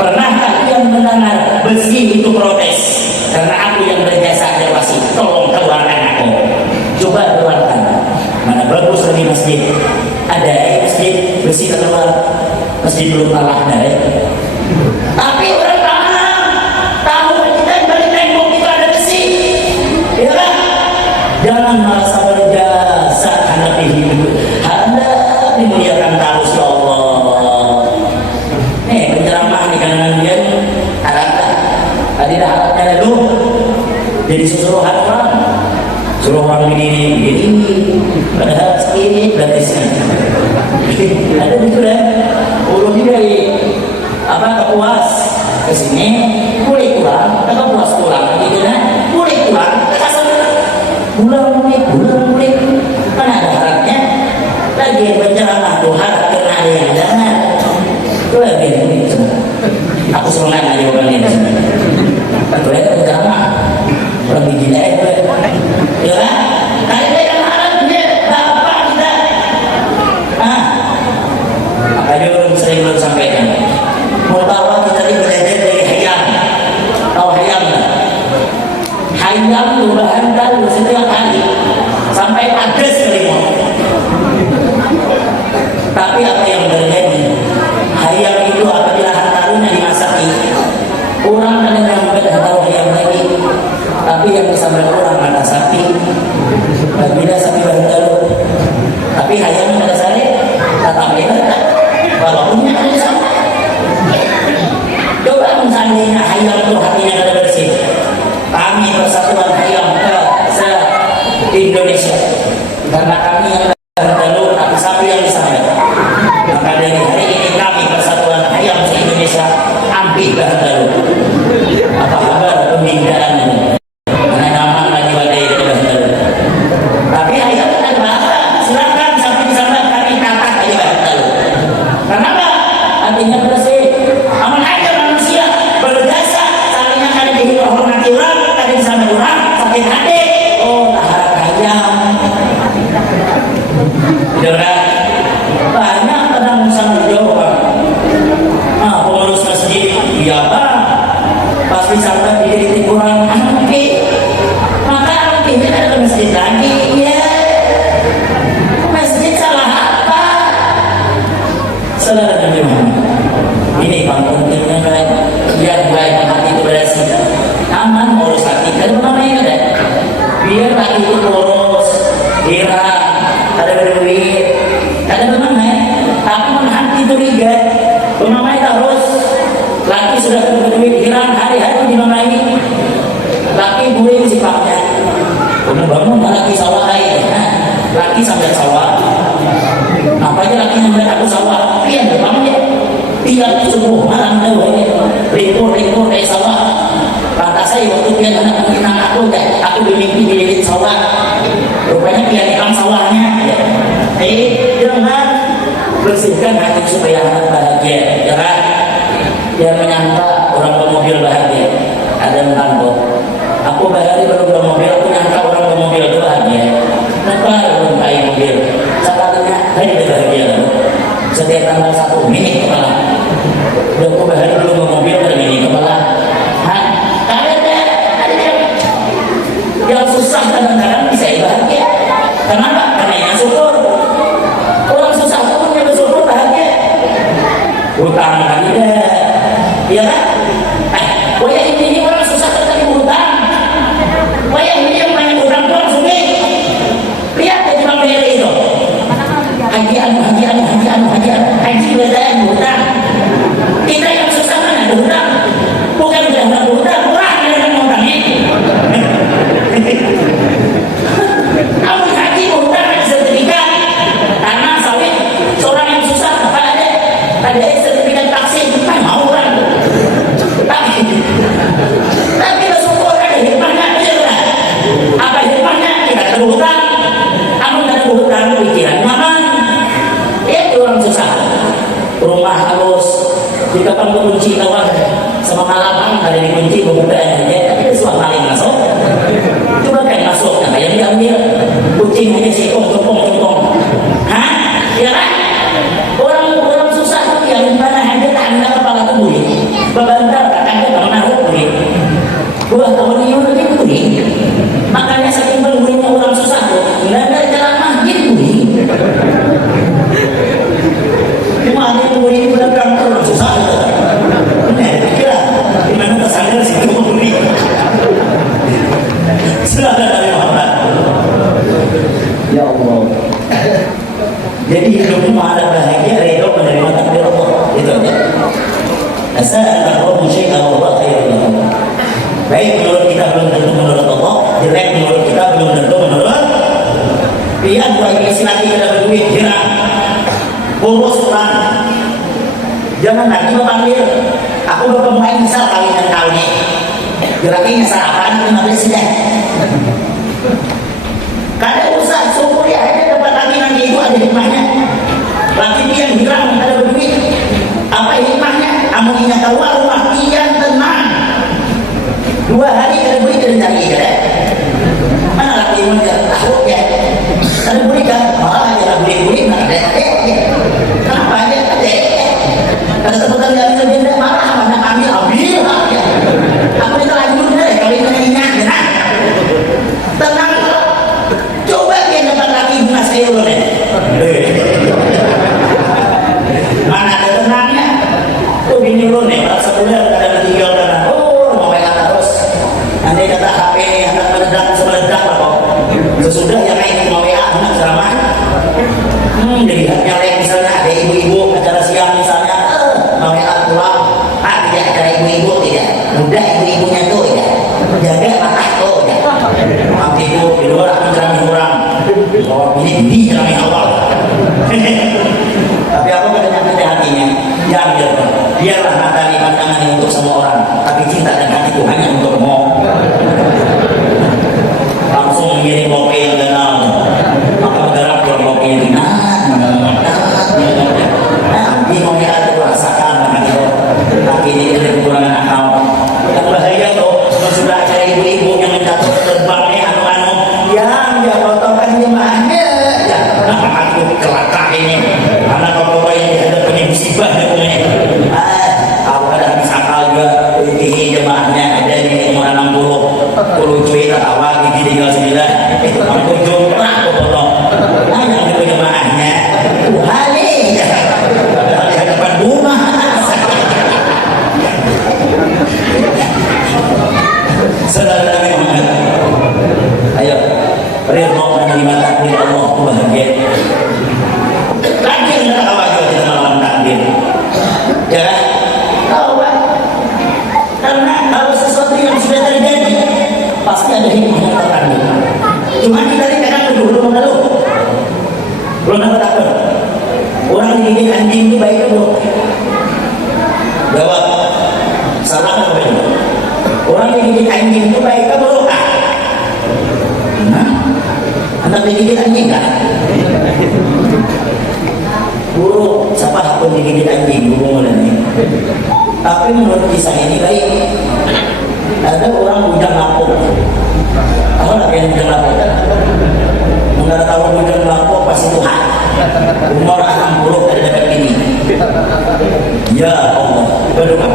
Pernahkah yang mendengar besi itu protes? Karena aku yang berjasa ada wasi, tolong keluarkan aku. Coba keluarkan. Mana bagus lagi masjid? Ada masjid besi keluar. Masih belum kalah dari. Tapi orang paham, tahu kita di balik tembok itu ada besi. Jangan merasa berjasa hadapi hidup, hendak dimuliakan terus ya Allah. Penceramah di kalangan dia ada tadi dah harapnya dulu jadi suruhan orang, suruh orang ini padahal sekiri gratisnya. Ada gitu dah, urut dari Kapuas ke sini, boleh pulang, Kapuas pulang, gitu kan? Boleh pulang, pulang mulai, mana ada harapnya? Lagi berceramah tuh harap kena ada yang jangan. Itu lagi ini, aku semangat aja orang ini. Betul ya berceramah, orang bikin aja, ya kan? Tadi dia harap dia bapak kita, apa dia belum sampaikan? Mau bawa kita belajar dari hayam, tahu hayam lah? Hayam itu bahan baru setiap hari sampai padas selimut. Tapi apa yang terjadi? Hayam itu apabila hartarunya dimasaki, orang kadang yang tidak tahu hayam lagi. Tapi yang bisa berkurang mata sapi. Apabila sapi baru, tapi hayam pada sari tetap beda. Walaupun ada sama. Coba misalnya hayam itu hatinya ada bersih. Kami persatuan hayam se-Indonesia. Karena kami yang terdahulu, tapi sapi yang disampaikan. Maka dari hari ini kami persatuan hayam se-Indonesia ambil terdahulu. Apa kabar pembinaan ini? Karena nama lagi wadai terdahulu. Tapi hayam tidak bahasa. Silakan sapi disampaikan kami katakan aja terdahulu. Kenapa? Artinya bersih. Aman aja manusia berjasa salingnya kada dihormati orang, kada disana orang, sakit hati. Oh, tahara hayam. Tidak banyak kadang sama jawab. Pengurus masjid, iya Pak. Pas wisata di kurang angki, maka angkinya ada ke masjid lagi. Ya, masjid salah apa? Saudara Nabi Muhammad. Ini pentingnya baik, biar baik hati itu bersih, aman ngurus hati. Dan namanya ada, biar hati itu lurus, dirah, ada berduit, ada bermain. Tapi hati itu riga, bermain terus. Laki sudah berduit, dirah hari-hari dimamaini. Laki boleh sifatnya, bangun laki sawah air, laki sambil sawah. Apa aja laki yang aku sawah, pian bermain. Tiap subuh malam ribut dari sawah. Pantas saya waktu dia anak menginang aku bermimpi di lilit sawah. Rupanya dia nikam sawahnya. Jangan bersihkan hati supaya anak bahagia. Jangan dia menyangka orang bermobil bahagia. Ada yang aku bahagia belum bermobil, aku nyangka orang bermobil itu bahagia. Kenapa belum kayak mobil? Sekalinya hari bahagia. Setiap tanggal 1 mini kepala. Udah aku bahari dulu mobil dan mini kepala. Ada yang susah kadang-kadang bisa bahagia. Kenapa? Karena yang syukur. Orang susah pun yang bersyukur bahagia. Hutang kan tidak. Iya kan? Wayah ini orang susah terkait hutang. Wayah ini yang main hutang pun sulit. Lihat ya cuma bayar itu. Haji bedaan hutang. Kita yang susah mana ada hutang, bukan tidak ada hutang, orang yang hutang ini. Kamu haji hutang ada sertifikat tanah sawit, seorang yang susah apa ada sertifikat vaksin, kan mau orang. Tapi bersyukur ada hikmahnya, betul. Apa hikmahnya? Kita terhutang, kamu tidak berhutang pikiran mana? Orang susah, rumah harus dikepang kunci kawan sama malapan ada dikunci kemudian aja, tapi suah maling masuk. Coba kayak masuk, nah kayak diambil kucing aja sih, copong. Ya kan? Orang susah yang mana aja tak ada kepala tuh buli, bebantar tak ada menaruh buli. Gua tahun ini udah buli, makanya saking berbulnya orang susah tuh, nggak ada jalan masjid buli. Cuma ada yang bulan kantor susah. Kira gimana tersadar sih kamu beli? Silakan dari Muhammad. Gerakinya sarapan 15 sudah. Kada usah syukur ya, ada dapat lagi nanti itu ada hikmahnya. Laki dia yang bilang ada berduit. Apa hikmahnya? Amuninya tahu rumah pian tenang. 2 hari kada beli kada cari ya. Mana laki yang tahu ya? Kada beli kan? Malah ada beli nak ada. Kenapa aja ada? Kada sebutan dari benda marah mana ambil ya. Aku itu lanjut deh kalau itu ingat ya. Tenang kalau coba dia dapat lagi bunga sayur deh. Mana ada tenangnya? Tuh bini lu nih, kalau sebulan ada bertiga kan. Oh, mau WA terus. Nanti kata HP akan meledak lah kok. Sesudah yang lain mau WA anak ceramah. Dilihatnya oleh misalnya ada ibu-ibu acara siang misalnya, mau WA pulang. Tidak acara ibu-ibu tidak. Mudah ibu-ibunya tuh ya. Jaga mata tuh ya. Nanti itu di luar akan ceramah orang. Oh, ini ceramah awal. Tapi aku kadang-kadang ada hatinya. Ya biarlah mata di pandangan untuk semua orang, tapi cinta dan hatiku hanya untukmu. Langsung mengirim kopi yang kenal, maka bergerak keluar kopi yang kenal. Nanti mau lihat itu rasakan hati lo. Tapi ini ada kekurangan akal. Yang bahaya tuh, sudah ada ibu-ibu yang menjatuh terbangnya anu-anu yang dia potongkan jemaahnya. Ya, aku kelakar ini. Anak bapak yang dihadapi musibah ya punya. Aku ada habis akal juga. Ini jemaahnya ada di umur 60 cuy awal gigi tinggal 9. Aku jumpa aku potong. Yang itu jemaahnya Tuhan nih. Di hadapan rumah. Saudara Nabi Muhammad, ayo ridho menerima takdir Allah itu bahagia. Takdir tidak tahu aja kita melawan takdir. Ya, tahu kan? Karena kalau sesuatu yang sudah terjadi pasti ada hikmah yang terkandung. Cuma kita ini kadang belum tahu. Belum dapat apa? Orang digigit anjing itu baik belum? Jawab. Salah atau benar? Orang digigit anjing itu baik atau belum? Anak digigit anjing kan? Buruk, siapa pun digigit anjing, burung mulai. Tapi menurut kisah ini baik. Ada orang bujang lapuk. Tahu nggak yang bujang lapuk? Nggak tahu bujang lapuk pasti Tuhan. Umur 60 dari dekat ini. Ya Allah, berdoa.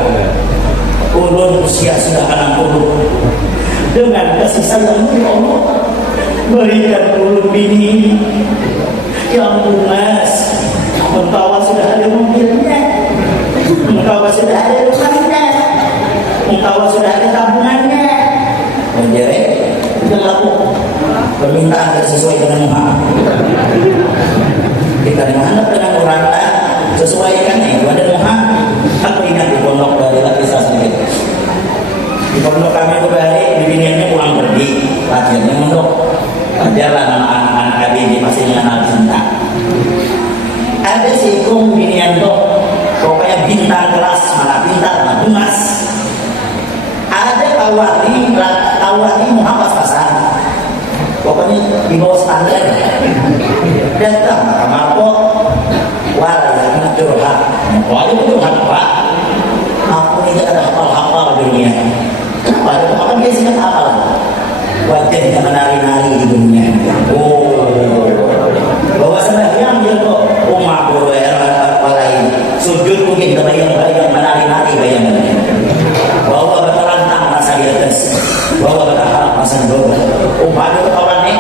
Ulun usia sudah 60. Dengan kasih sayangmu ya Allah, berikan ulun bini yang lunas. Engkau sudah ada mobilnya, engkau sudah ada rumahnya, engkau sudah ada tabungannya. Menjadi tidak laku permintaan sesuai dengan Muhammad. Kita menghadap dengan orang sesuaikan itu ada Muhammad. Aku ingat di pondok dari kisah sedikit. Di pondok kami itu balik, bibiniannya pulang pergi, latihannya mondok. Ajarlah nama anak-anak adik masih mengenal cinta. Ada si Kung binian tuh, pokoknya bintang kelas, malah pintar, malah dumas. Ada tawari Muhammad pasar. Pokoknya di bawah standar. Datang kamar kok, walau curhat. Wah itu curhat pak. Aku ini ada hafal-hafal dunia. Kenapa? Kenapa dia sih hafal? Wajahnya menari-nari di dunia. Oh, bahwa sebenarnya dia kok umat berwalain sujud mungkin kebayang-bayang menari-nari bayangannya. Bahwa bertelantang masa di atas, bahwa bertahan masa di bawah. Umat itu kawan nih,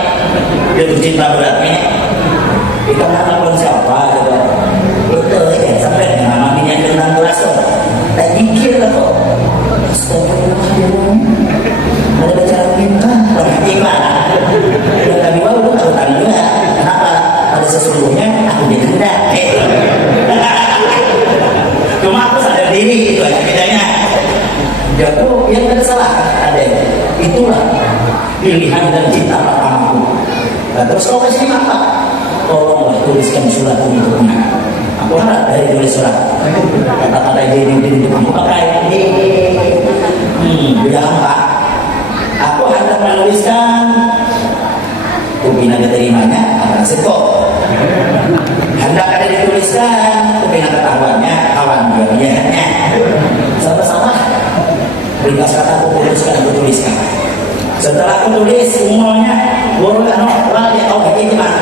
dia tuh cinta beratnya. Kita nggak tahu siapa gitu. Itu ya sampai dengan namanya tentang kelas tuh. Tak pikir lah kok. Astagfirullahaladzim. Ada baca minta, perhatikan. Yang tadi baru tahu tanda. Kenapa? Pada sesungguhnya aku didenda. Cuma aku sadar diri itu aja bedanya. Jatuh yang tersalah ada. Itulah pilihan dan cinta pertamaku. Nah, terus kau kasih apa? Tolonglah tuliskan surat untuknya. Aku harap dari tulis surat. Kata-kata jadi itu aku pakai. Bilang Pak, hendak menuliskan kupina diterimanya akan setok. Hendak ada dituliskan kupina ketahuannya kawan dia sama-sama ringkas kata aku tuliskan, aku tuliskan. Setelah aku tulis semuanya boleh dia tahu ini gimana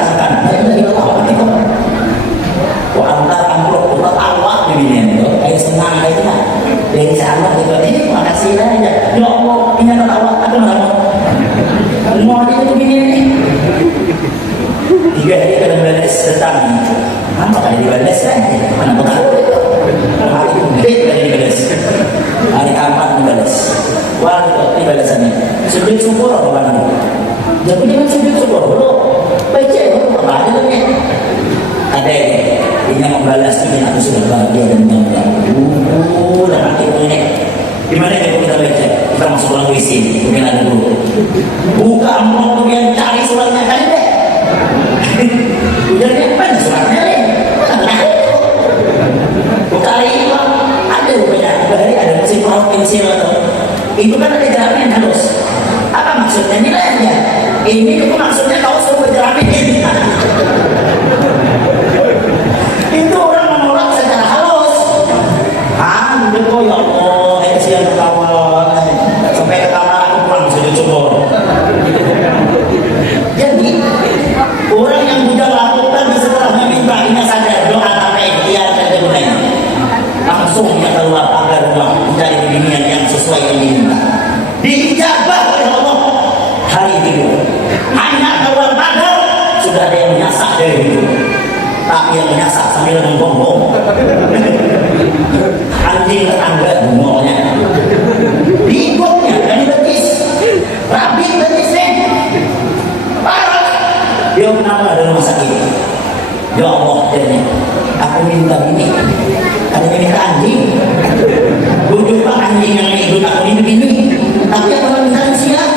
itu tahu itu kok antar amplop kita tawa begini itu kayak senang kayak itu lah dari sana juga ini makasih aja ya Allah ini ada tawa aku nggak mau itu begini nih 3 hari kadang balas datang mana kali dibalas kan mana aku tahu itu hari itu kali dibalas hari kapan dibalas wah itu balasannya sujud syukur apa jadi jangan sujud syukur dulu baca apa aja tuh ada ini membalas ini aku sudah bahagia dan bangga dan hati ini gimana ya kita baca kita masuk ruang WC mungkin ada dulu buka amplop kemudian cari suratnya kali deh ujarnya mana suratnya deh cari ada rupanya dari ada mesin pensil atau itu kan ada jeramin halus apa maksudnya nilainya ini itu maksudnya kau suruh berjeramin itu orang menolak secara halus itu ya Allah kesian ketawa sampai ke kamar aku pulang sujud syukur jadi orang yang sudah lakukan setelah meminta ini sadar doa tanpa ikhtiar dan lain langsung dia keluar agar mencari bimbingan yang sesuai yang diminta diijabah oleh Allah hari itu hanya keluar pagar sudah ada yang menyasak dari itu tapi yang menyasak sambil menggonggong anjing tetangga bungolnya bingungnya dari betis rapi betisnya parah dia kenapa ada rumah sakit ya Allah jadinya aku minta ini ada yang minta anjing gue jumpa anjing yang hidup aku ini tapi aku minta siap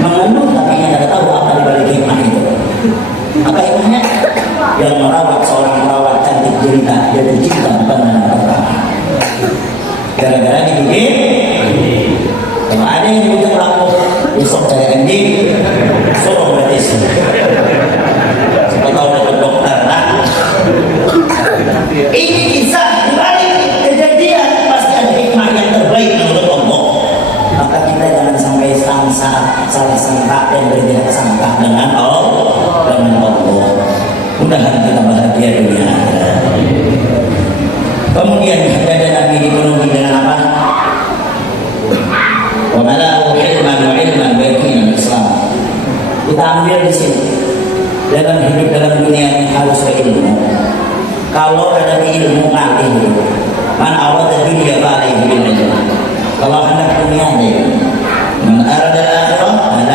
mengandung tapi yang tidak tahu apa dibalik hikmah itu apa hikmahnya yang merawat seorang perawat cantik jelita jatuh cinta pandangan pertama gara-gara dibikin kalau ada yang butuh rambut besok cari anjing suruh betis siapa tahu dapat dokter lah ini kisah dibalik kejadian pasti ada hikmah yang terbaik menurut Allah maka kita jangan sampai salah sangka dan berjalan sangka dengan Allah mudah-mudahan kita bahagia dunia akhirat. Kemudian ada Nabi dipenuhi dengan apa? Wa malahu ilman wa ilman batin Islam. Kita ambil di sini dalam hidup dalam dunia ini harus berilmu. Kalau ada ilmu ngalih man awad dunia balik bil ilmu. Kalau hendak dunia ada man arada akhirah ada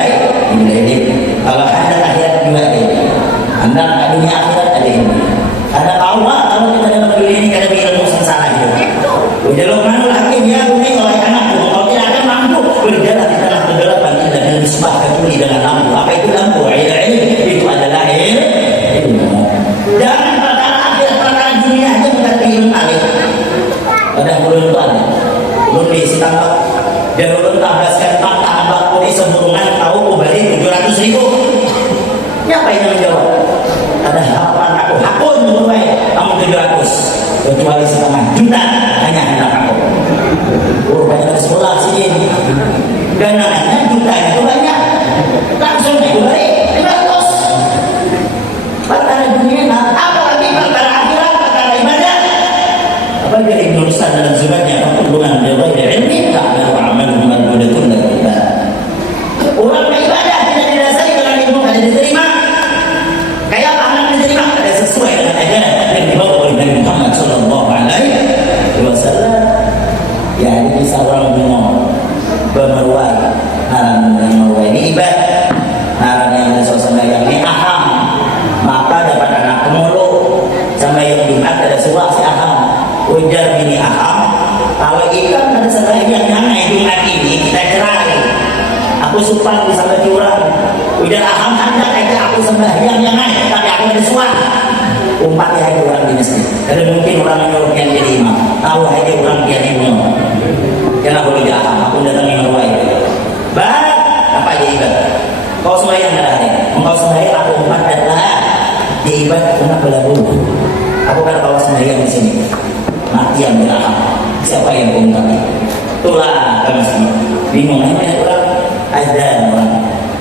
ilmu. Kalau hendak akhirat juga ada hendak dunia akhirat ada ilmu. Ada Allah kalau kita dalam dunia ini ada ilmu sengsara hidup. Ujaluk manul hakim ya bumi oleh anakku kalau tidak akan mampu berjalan di tanah kegelapan dan misbah kecuali dengan lampu. Apa itu lampu? Ilmu itu adalah ilmu. Jangan perkara akhirat perkara dunia aja mengerti ilmu alih. Ada ulun itu ada. Ulun di Sitambak dan ulun tabaskan fakta ambak kodi seburungan tahu kubali 700.000. Siapa yang menjawab? Ada harapan aku hakun mulai kamu 700 kecuali setengah juta hanya hendak aku banyak dari sekolah sini dan namanya juta itu banyak langsung itu balik 500 perkara dunia apalagi perkara akhirat perkara ibadah apa dia Ibnu Rushd dalam suratnya perlindungan dari ilmi ta'ala wa amaluhum al-mudatun dan ibadah orang beribadah tidak didasari dengan ilmu ada diterima kayak apa anak diterima ada sesuai dengan ajaran yang dibawa oleh Nabi Muhammad sallallahu alaihi wasallam ya ini bisa orang bingung bermeruai haram dan meruai ini ibadah haram yang ada suasana yang ini aham maka dapat anak kemulu sama yang Jumat ada sebuah si aham ujar bini aham kalau ikan ada sesuatu yang nyangai Jumat ini kita cerai aku sumpah bisa berjurang udah aham hendak aja aku sembahyang yang naik tapi aku ada suara umpat ya itu orang di masjid ada mungkin orang yang nyuruh yang jadi imam tahu aja orang yang imam karena boleh aham aku datangi meruai baik apa Kau sembahyang darahnya, engkau sembahyang aku umat adalah diibadat umat berlalu. Aku kan bawa sembahyang di sini, mati yang beraham. Siapa yang bongkar? Itulah ke masjid. Bingung aja orang ada orang.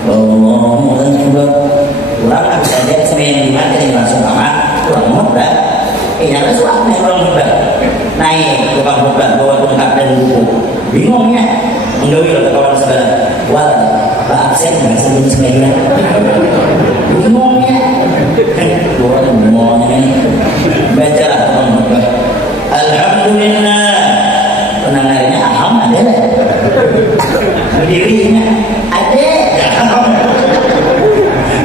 Allahu Akbar. Orang aku saja sembahyang di mana yang langsung aman. Orang muda. Yang suatu orang muda naik ke bangku bawa tongkat dan buku. Bingungnya menggawil ke kawan saudara. Wah, Pak absen nggak sebelum sembahyang. Bingungnya. Bingungnya ini. Bacalah teman muda. Alhamdulillah. Penangannya aham ada lah. Berdirinya ada.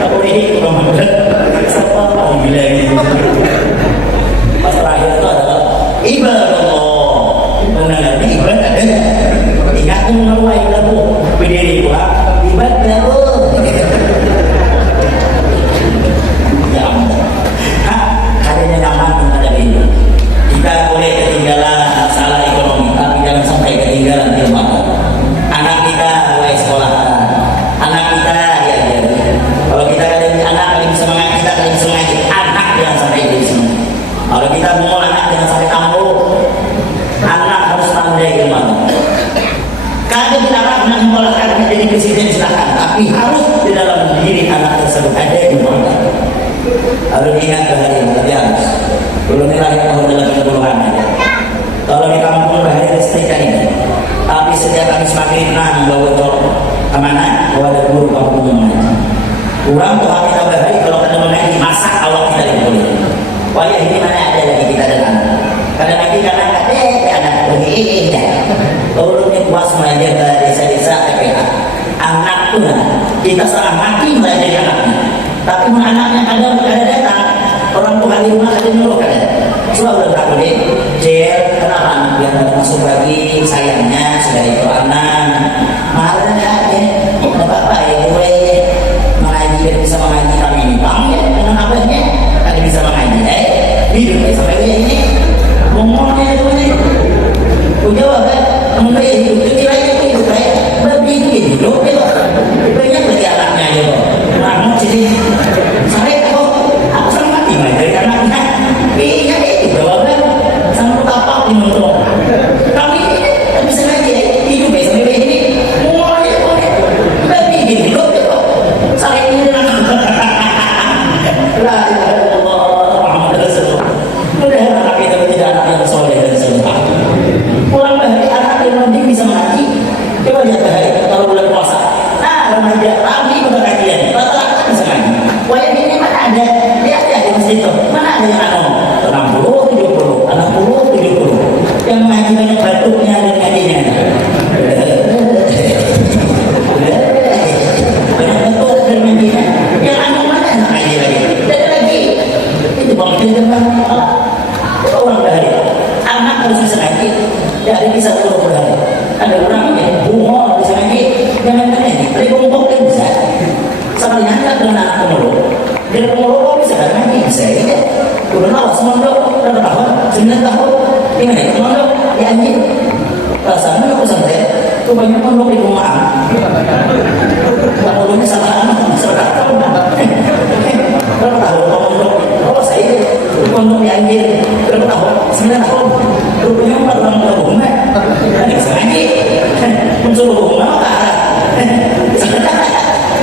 Aku ini teman muda. Siapa orang gila ini? Pas terakhir itu adalah ibadah Allah. Mengenai ibadah ada. Ingat mengenai ibadah berdiri pula ibadah ya ampun. Adanya nyaman ada ini. Kita boleh ketinggalan masalah ekonomi, tapi jangan sampai ketinggalan ilmu. Anak kita mulai sekolah. Anak kita ya. Kalau kita ada anak paling semangat kita paling semangat anak yang sampai itu semua. Kalau kita mau anak jangan sampai tampil. Anak harus pandai ilmu. Kalau kita anak menyekolahkan menjadi presiden silakan, tapi harus di dalam diri anak tersebut ada ilmu. Harus ingat bahaya, tapi harus. Belum lahir tahun 80-an aja. Kalau di kampung bahaya listrik ini. Tapi setiap kami semakin bawa tol kemana? Bawa ada guru kampung mengaji. Kurang tuh kita bahaya kalau kita mengaji masak awal kita dikulit. Wah ya ini mana ada lagi kita dan anak. Kadang lagi karena anak begini dah. Kalau ini puas belajar ke desa-desa TPA. Anak tuh kita setengah mati belajar anaknya. Tapi anaknya kadang datang. Orang tua di rumah ada ngeluh kan? Selalu tak boleh. Jer, kenapa anak yang masuk lagi sayangnya sudah itu anak. Malah ya, ada apa ya? Gue mengaji dan bisa mengaji kami ini bang ya, dengan abahnya tadi bisa mengaji. Hidup sampai ini ngomongnya itu nih. Gue jawab kan, mengenai hidup itu kiranya itu hidup baik. Babi itu hidup ya. Banyak lagi anaknya ya. Namun sini saya dari anaknya, iya itu jawaban sama tapak di mentok. Kami ini bisa ngaji hidup ya sampai ini, mulai tapi hidup itu saya ini dengan la ilaha illallah Muhammad Rasulullah. Mudah anak kita menjadi anak yang soleh dan solehah. Pulang dari anak yang bisa ngaji, coba lihat hari kalau bulan puasa. Nah remaja kami udah kajian, rata-rata bisa ngaji. Wayang ini mana ada? Itu mana ada yang 60, 70, 60, 70 yang ngaji banyak batuknya dan ngajinya banyak batuk dan ngajinya yang anak mana yang ngaji lagi dan lagi itu bangkit dengan orang dari anak harus bisa ngaji dari bisa turun berhari ada orang yang bunga bisa ngaji jangan ngaji tapi bongkok kan bisa sekali anak dengan anak pemulung dan pemulung bisa ngaji bisa ya udah lawas mondok berapa tahun 9 tahun gimana itu mondok di anjing rasanya aku santai tuh banyak mondok di rumah pemulungnya sama anak berapa tahun berapa tahun mondok oh saya mondok di anjing berapa tahun 9 tahun rupanya 4 tahun ke rumah ini bisa ngaji mensuruh rumah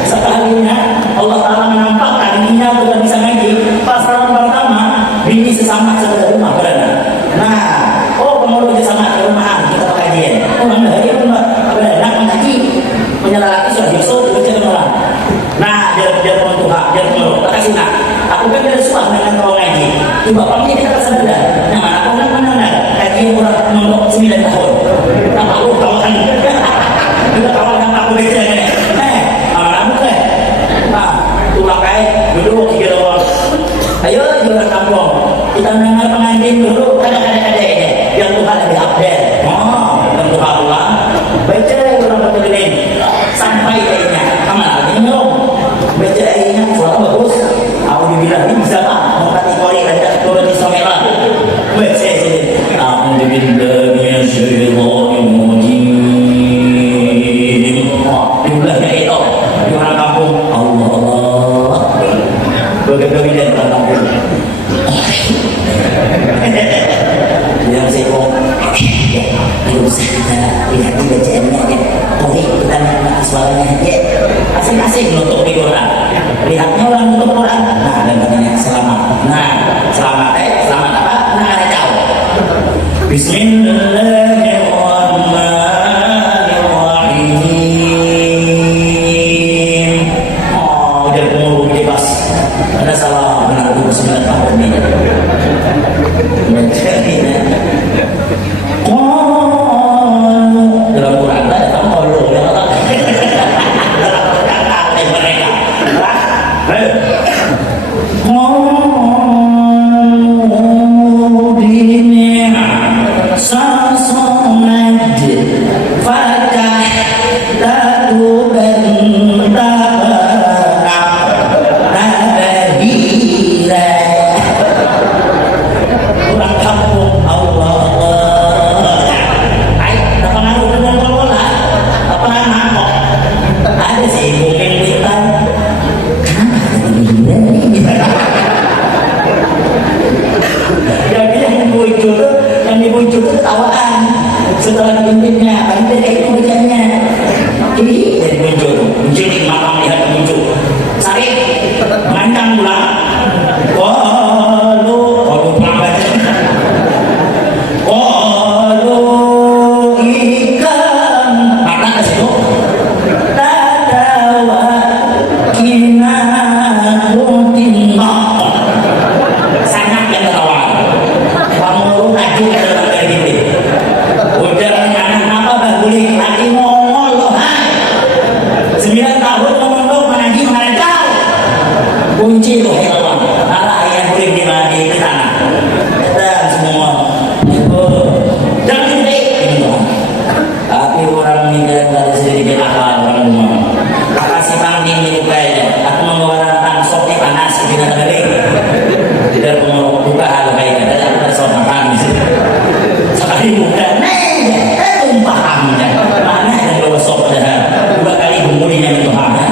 sekalinya Allah Ta'ala menampakkan dirinya bukan bisa ngaji pas tahun pertama bini sesama sebelah rumah berada. Nah, oh pengurus sesama di rumahan kita pengajian. Orang dari rumah berada mengaji menyalahkan sudah Yusuf dibaca orang. Nah, dia pentuha, dia pengurus. Kasih nak. Aku kan dari suah dengan kau ngaji. Coba kami kita kesadar. Nah, aku kan mendengar ngaji orang pengurus 9 tahun. Tak tahu kawan. Kita kawan aku baca ni. Tulang kait dulu 3 orang. Ayo jualan kampung. Kita dengar pengantin dulu kadang-kadang yang Tuhan lebih update. Oh, yang Tuhan Allah baca orang berkeliling sampai kayaknya kemana lagi ngomong baca ayatnya suara bagus. Aku dibilang ini bisa pak mau kategori ada turun di someran. Baca sini. Aku dibilang dia syaitanir rajim. Oh, diulangnya melihatnya orang tutup Quran. Nah, dan katanya selamat. Nah, selamat selamat apa? Nah, ada jauh. Bismillahirrahmanirrahim. Oh, udah pengurus bebas. Ada salah benar 29 tahun ini. Dalam Quran ada kamu kalau ya Allah. Mereka. Setelah pimpinnya, pandai itu bacanya. Ini dari muncul di makam lihat muncul. Sari, mandang pulang. Walu pelambat. Walu ikan. Mana ke situ? Tadawa kina rutin mak. Sangat yang ketawa. Kamu laju dalam dari ini. Udah anak apa baguli lagi ngomong loh, 9 tahun ngomong loh mengaji mengajar kunci loh ya Allah. Alah ayah boleh di mana di tanah dan semua itu jangan baik gitu. Tapi orang meninggal dari sedikit akal orang rumah kasih panggung milik kaya aku mengeluarkan sopnya panas di dalam balik tidak mau buka hal baik ada sopan panas sekali bukan pahamnya mana yang bawa sop dah 2 kali kemudian itu hamnya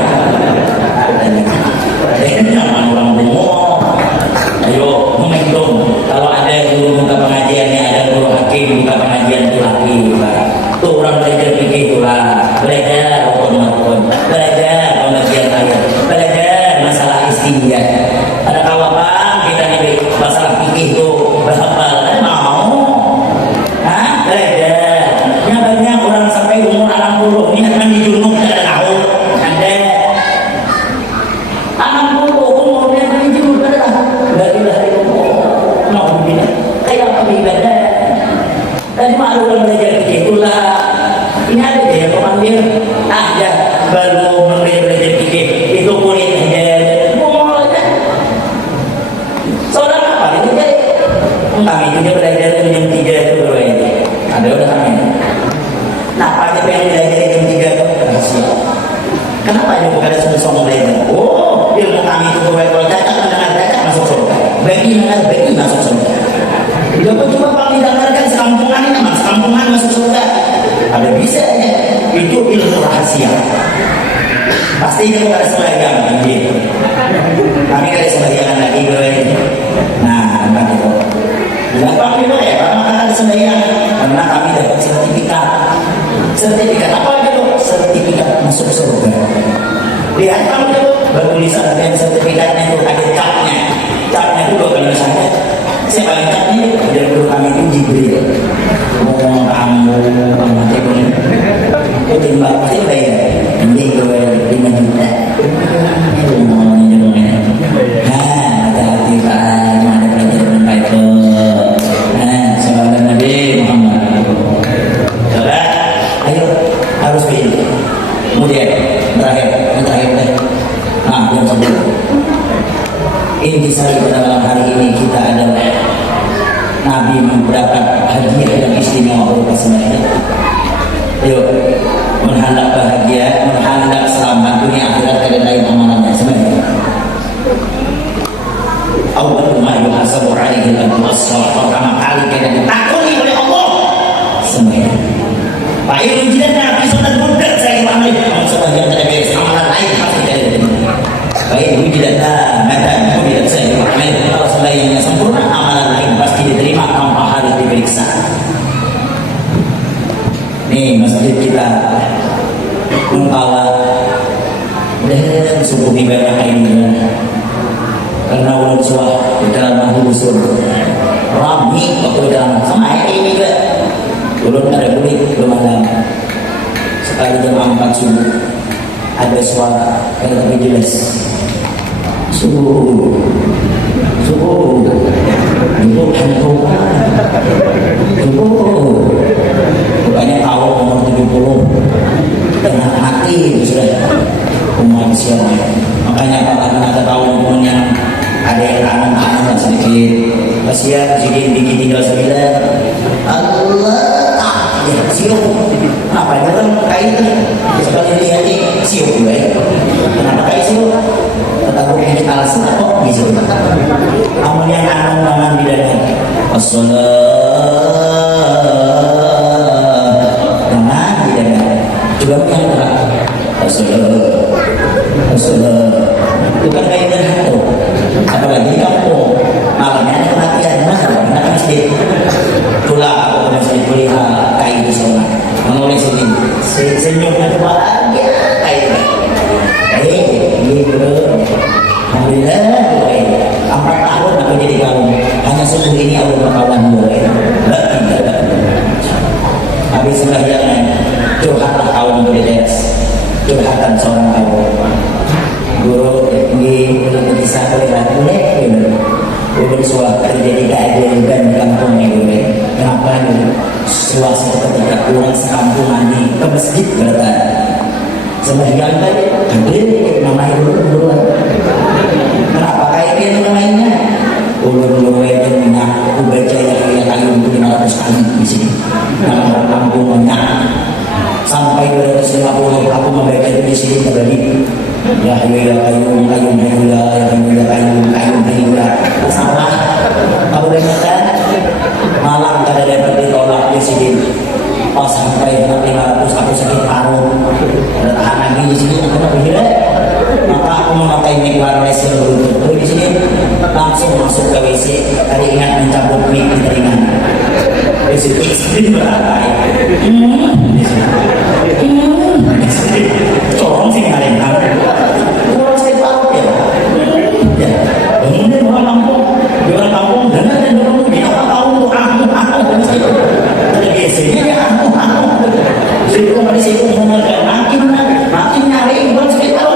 jangan orang bengok. Ayo momentum kalau ada guru buka pengajiannya ada guru hakim buka pengajian itu lagi tuh orang belajar fikih itulah belajar rukun belajar pengajian ayat belajar masalah istihad ada kawan kita nih masalah fikih itu berhafal mau belajar banyak orang sampai umur 60 ini akan dijunuk tidak tahu ada 60 umurnya akan dijunuk tidak tahu dari mau bilang kayak apa ibadah dan malu orang belajar itulah ini ada dia pemanggil ya baru belajar fikih itu kulit aja soalnya apa itu jadi kami juga belajar jam 3 itu bro ini ada udah kami. Nah, pada yang belajar jam 3 itu rahasia. Kenapa dia bukan sosok belajar? Oh, ilmu kami itu kalau cacat mendengar cacat masuk surga. Bagi mendengar bagi masuk surga. Dia pun coba kalau didengarkan sekampungan ini mas, sekampungan masuk surga. Ada bisa ya? Itu ilmu rahasia. Pasti dia bukan sembahyang gitu. Kami ada sembahyangan lagi bro. Nah, begitu. Gampang itu ya, karena ada sembahyang. Karena kami dapat sertifikat apa itu? Sertifikat masuk surga. Lihat kamu itu bertulisan dengan sertifikatnya itu ada capnya itu 2 kali saja. Siapa yang capnya itu? Dari guru kami itu Jibril. Ngomong kamu nanti pun itu timbang pasti udah ya. Nanti gue 5 juta. Hati-hati Pak, ada pelajaran baik tuh. Salam Nabi Muhammad. Ayo harus pilih. Kemudian terakhir. Nah, yang sebelum intisari pada malam hari ini kita adalah Nabi mendapat hadiah yang istimewa berupa sembahyang. Ayo menghendak bahagia, menghendak selamat dunia akhirat dan lain amalannya sembahyang. Awal ma yuhasabu alaihi al-asrar pertama kali kita ditakuni oleh Allah sembahyang. Pak Ibu jidatnya pisau dan budak saya amal sebagian tidak beres amalan lain pasti tidak diterima. Baik ibu jidatnya mata ibu jidat saya amal kalau sembahyangnya sempurna amalan lain pasti diterima tanpa harus diperiksa. Nih masjid kita membawa dan subuhi banyak ini karena ulun suah di dalam mahusur rami waktu dalam sama ini juga ulun ada beli malam sekali jam 4 subuh ada suara kayak tapi jelas subuh itu hantu subuh bukannya tahun nomor 70 tengah mati sudah umat siapa makanya kalau ada tahun yang ada yang tangan sedikit kasihan sedikit bikin tinggal 9 Allah ya siup apa orang kain itu sekali lihat siup gue kenapa kain siup tetap ini alasan kok bisa amal yang aman di dalam aman di dalam juga yang berat bukan kain dan hantu apalagi kamu malamnya ada kematian masa anak masjid tulah aku masjid kuliah kain di sana menulis ini senyumnya itu bahagia kain gitu alhamdulillah 4 tahun aku jadi kaum hanya subuh ini aku berkawan gue habis sembahyang curhatlah kaum berdes curhatan seorang kaum guru di bisa kuliah boleh gitu gue suah kerja di keadaan dan kampung gue kenapa nih suasana ketika kurang sekampungan di ke masjid beratan sembahyang tadi hadir namanya dulu kenapa kayak gitu namanya ulur-ulur yang minyak aku baca ya kayu 500 kali di sini nama orang kampung minyak sampai 250 aku membaca itu di sini kembali ya kayu salah kamu dengar kan malam kada dapat ditolak di sini pas sampai 500 aku sakit paru ada tahan lagi di sini aku tak berhira maka aku memakai migran WC dulu di sini langsung masuk ke WC tadi ingat mencabut mic di telinga di situ istri berapa ya corong sih kalian tahu orang saya tahu ya ini orang kampung dan orang di apa tahu aku ada biasanya aku situ pada situ makin nyari buat saya tahu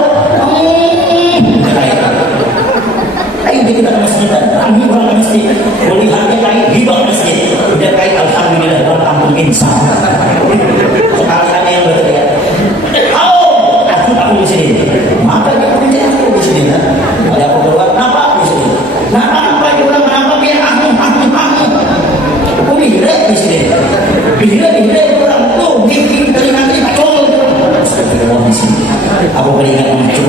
ayo kita ke masjid kami orang masjid melihatnya kayak hibah masjid udah kayak alhamdulillah orang kampung insan sekali ada yang berteriak aku di sini maka dia kerja aku di sini ada aku keluar kenapa di sini kenapa juga kenapa biar aku bilang di sini bilang orang tuh bikin dari nanti pacul di sini aku beringat macu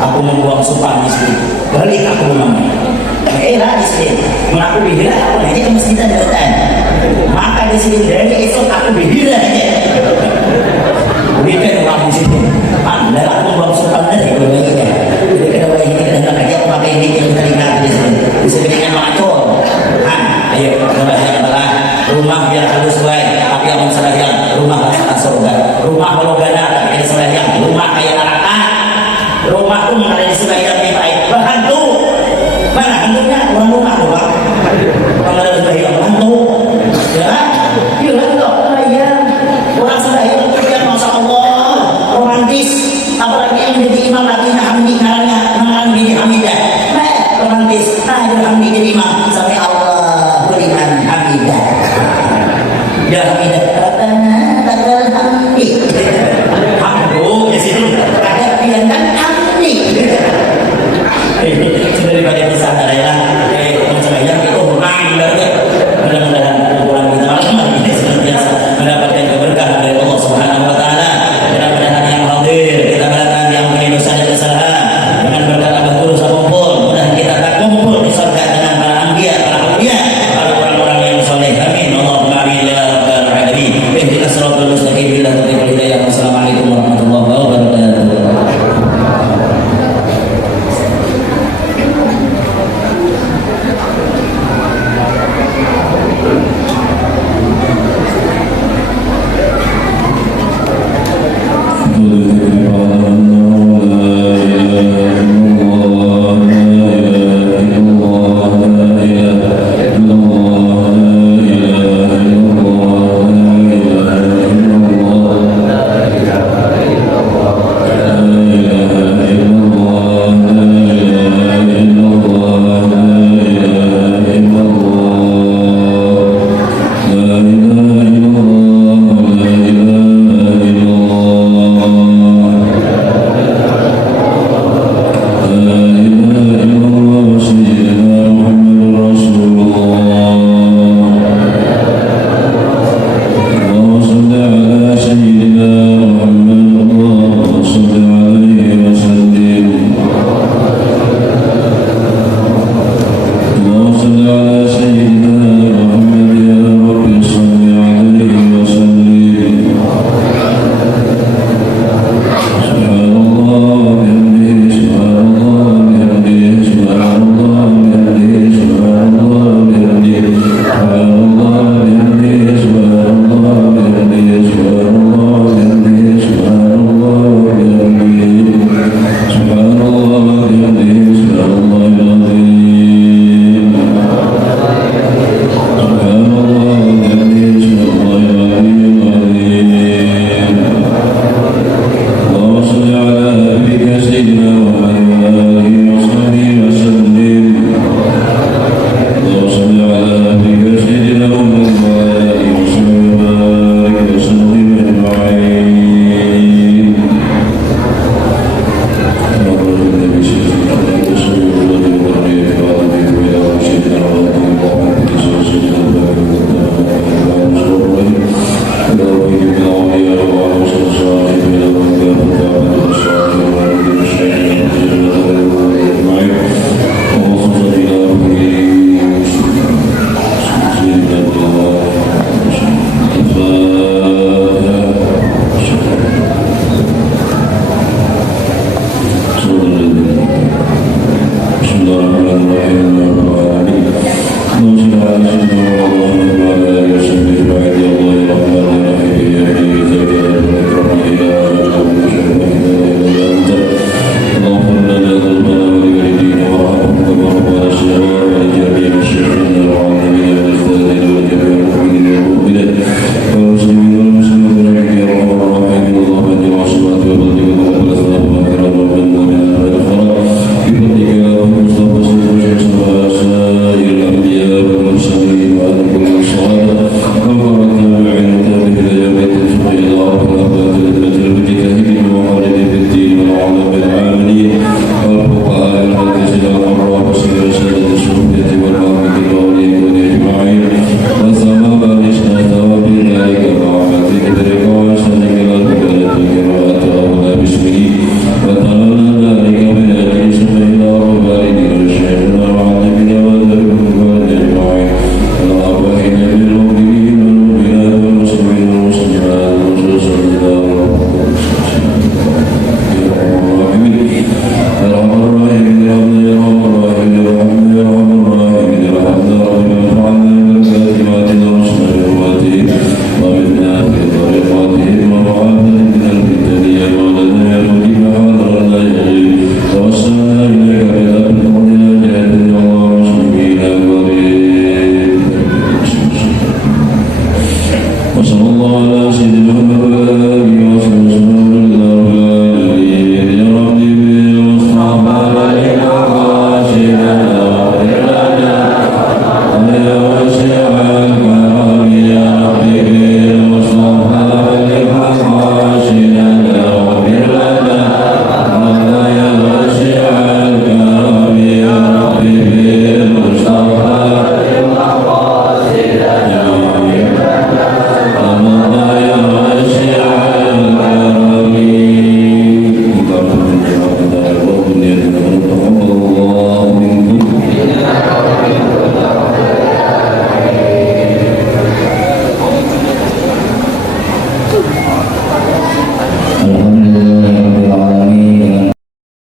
aku membuang sumpah di sini balik aku memang lah di sini aku bilang aku nanti ke masjid datang maka di sini dari esok aku bilang aja bukan orang di sini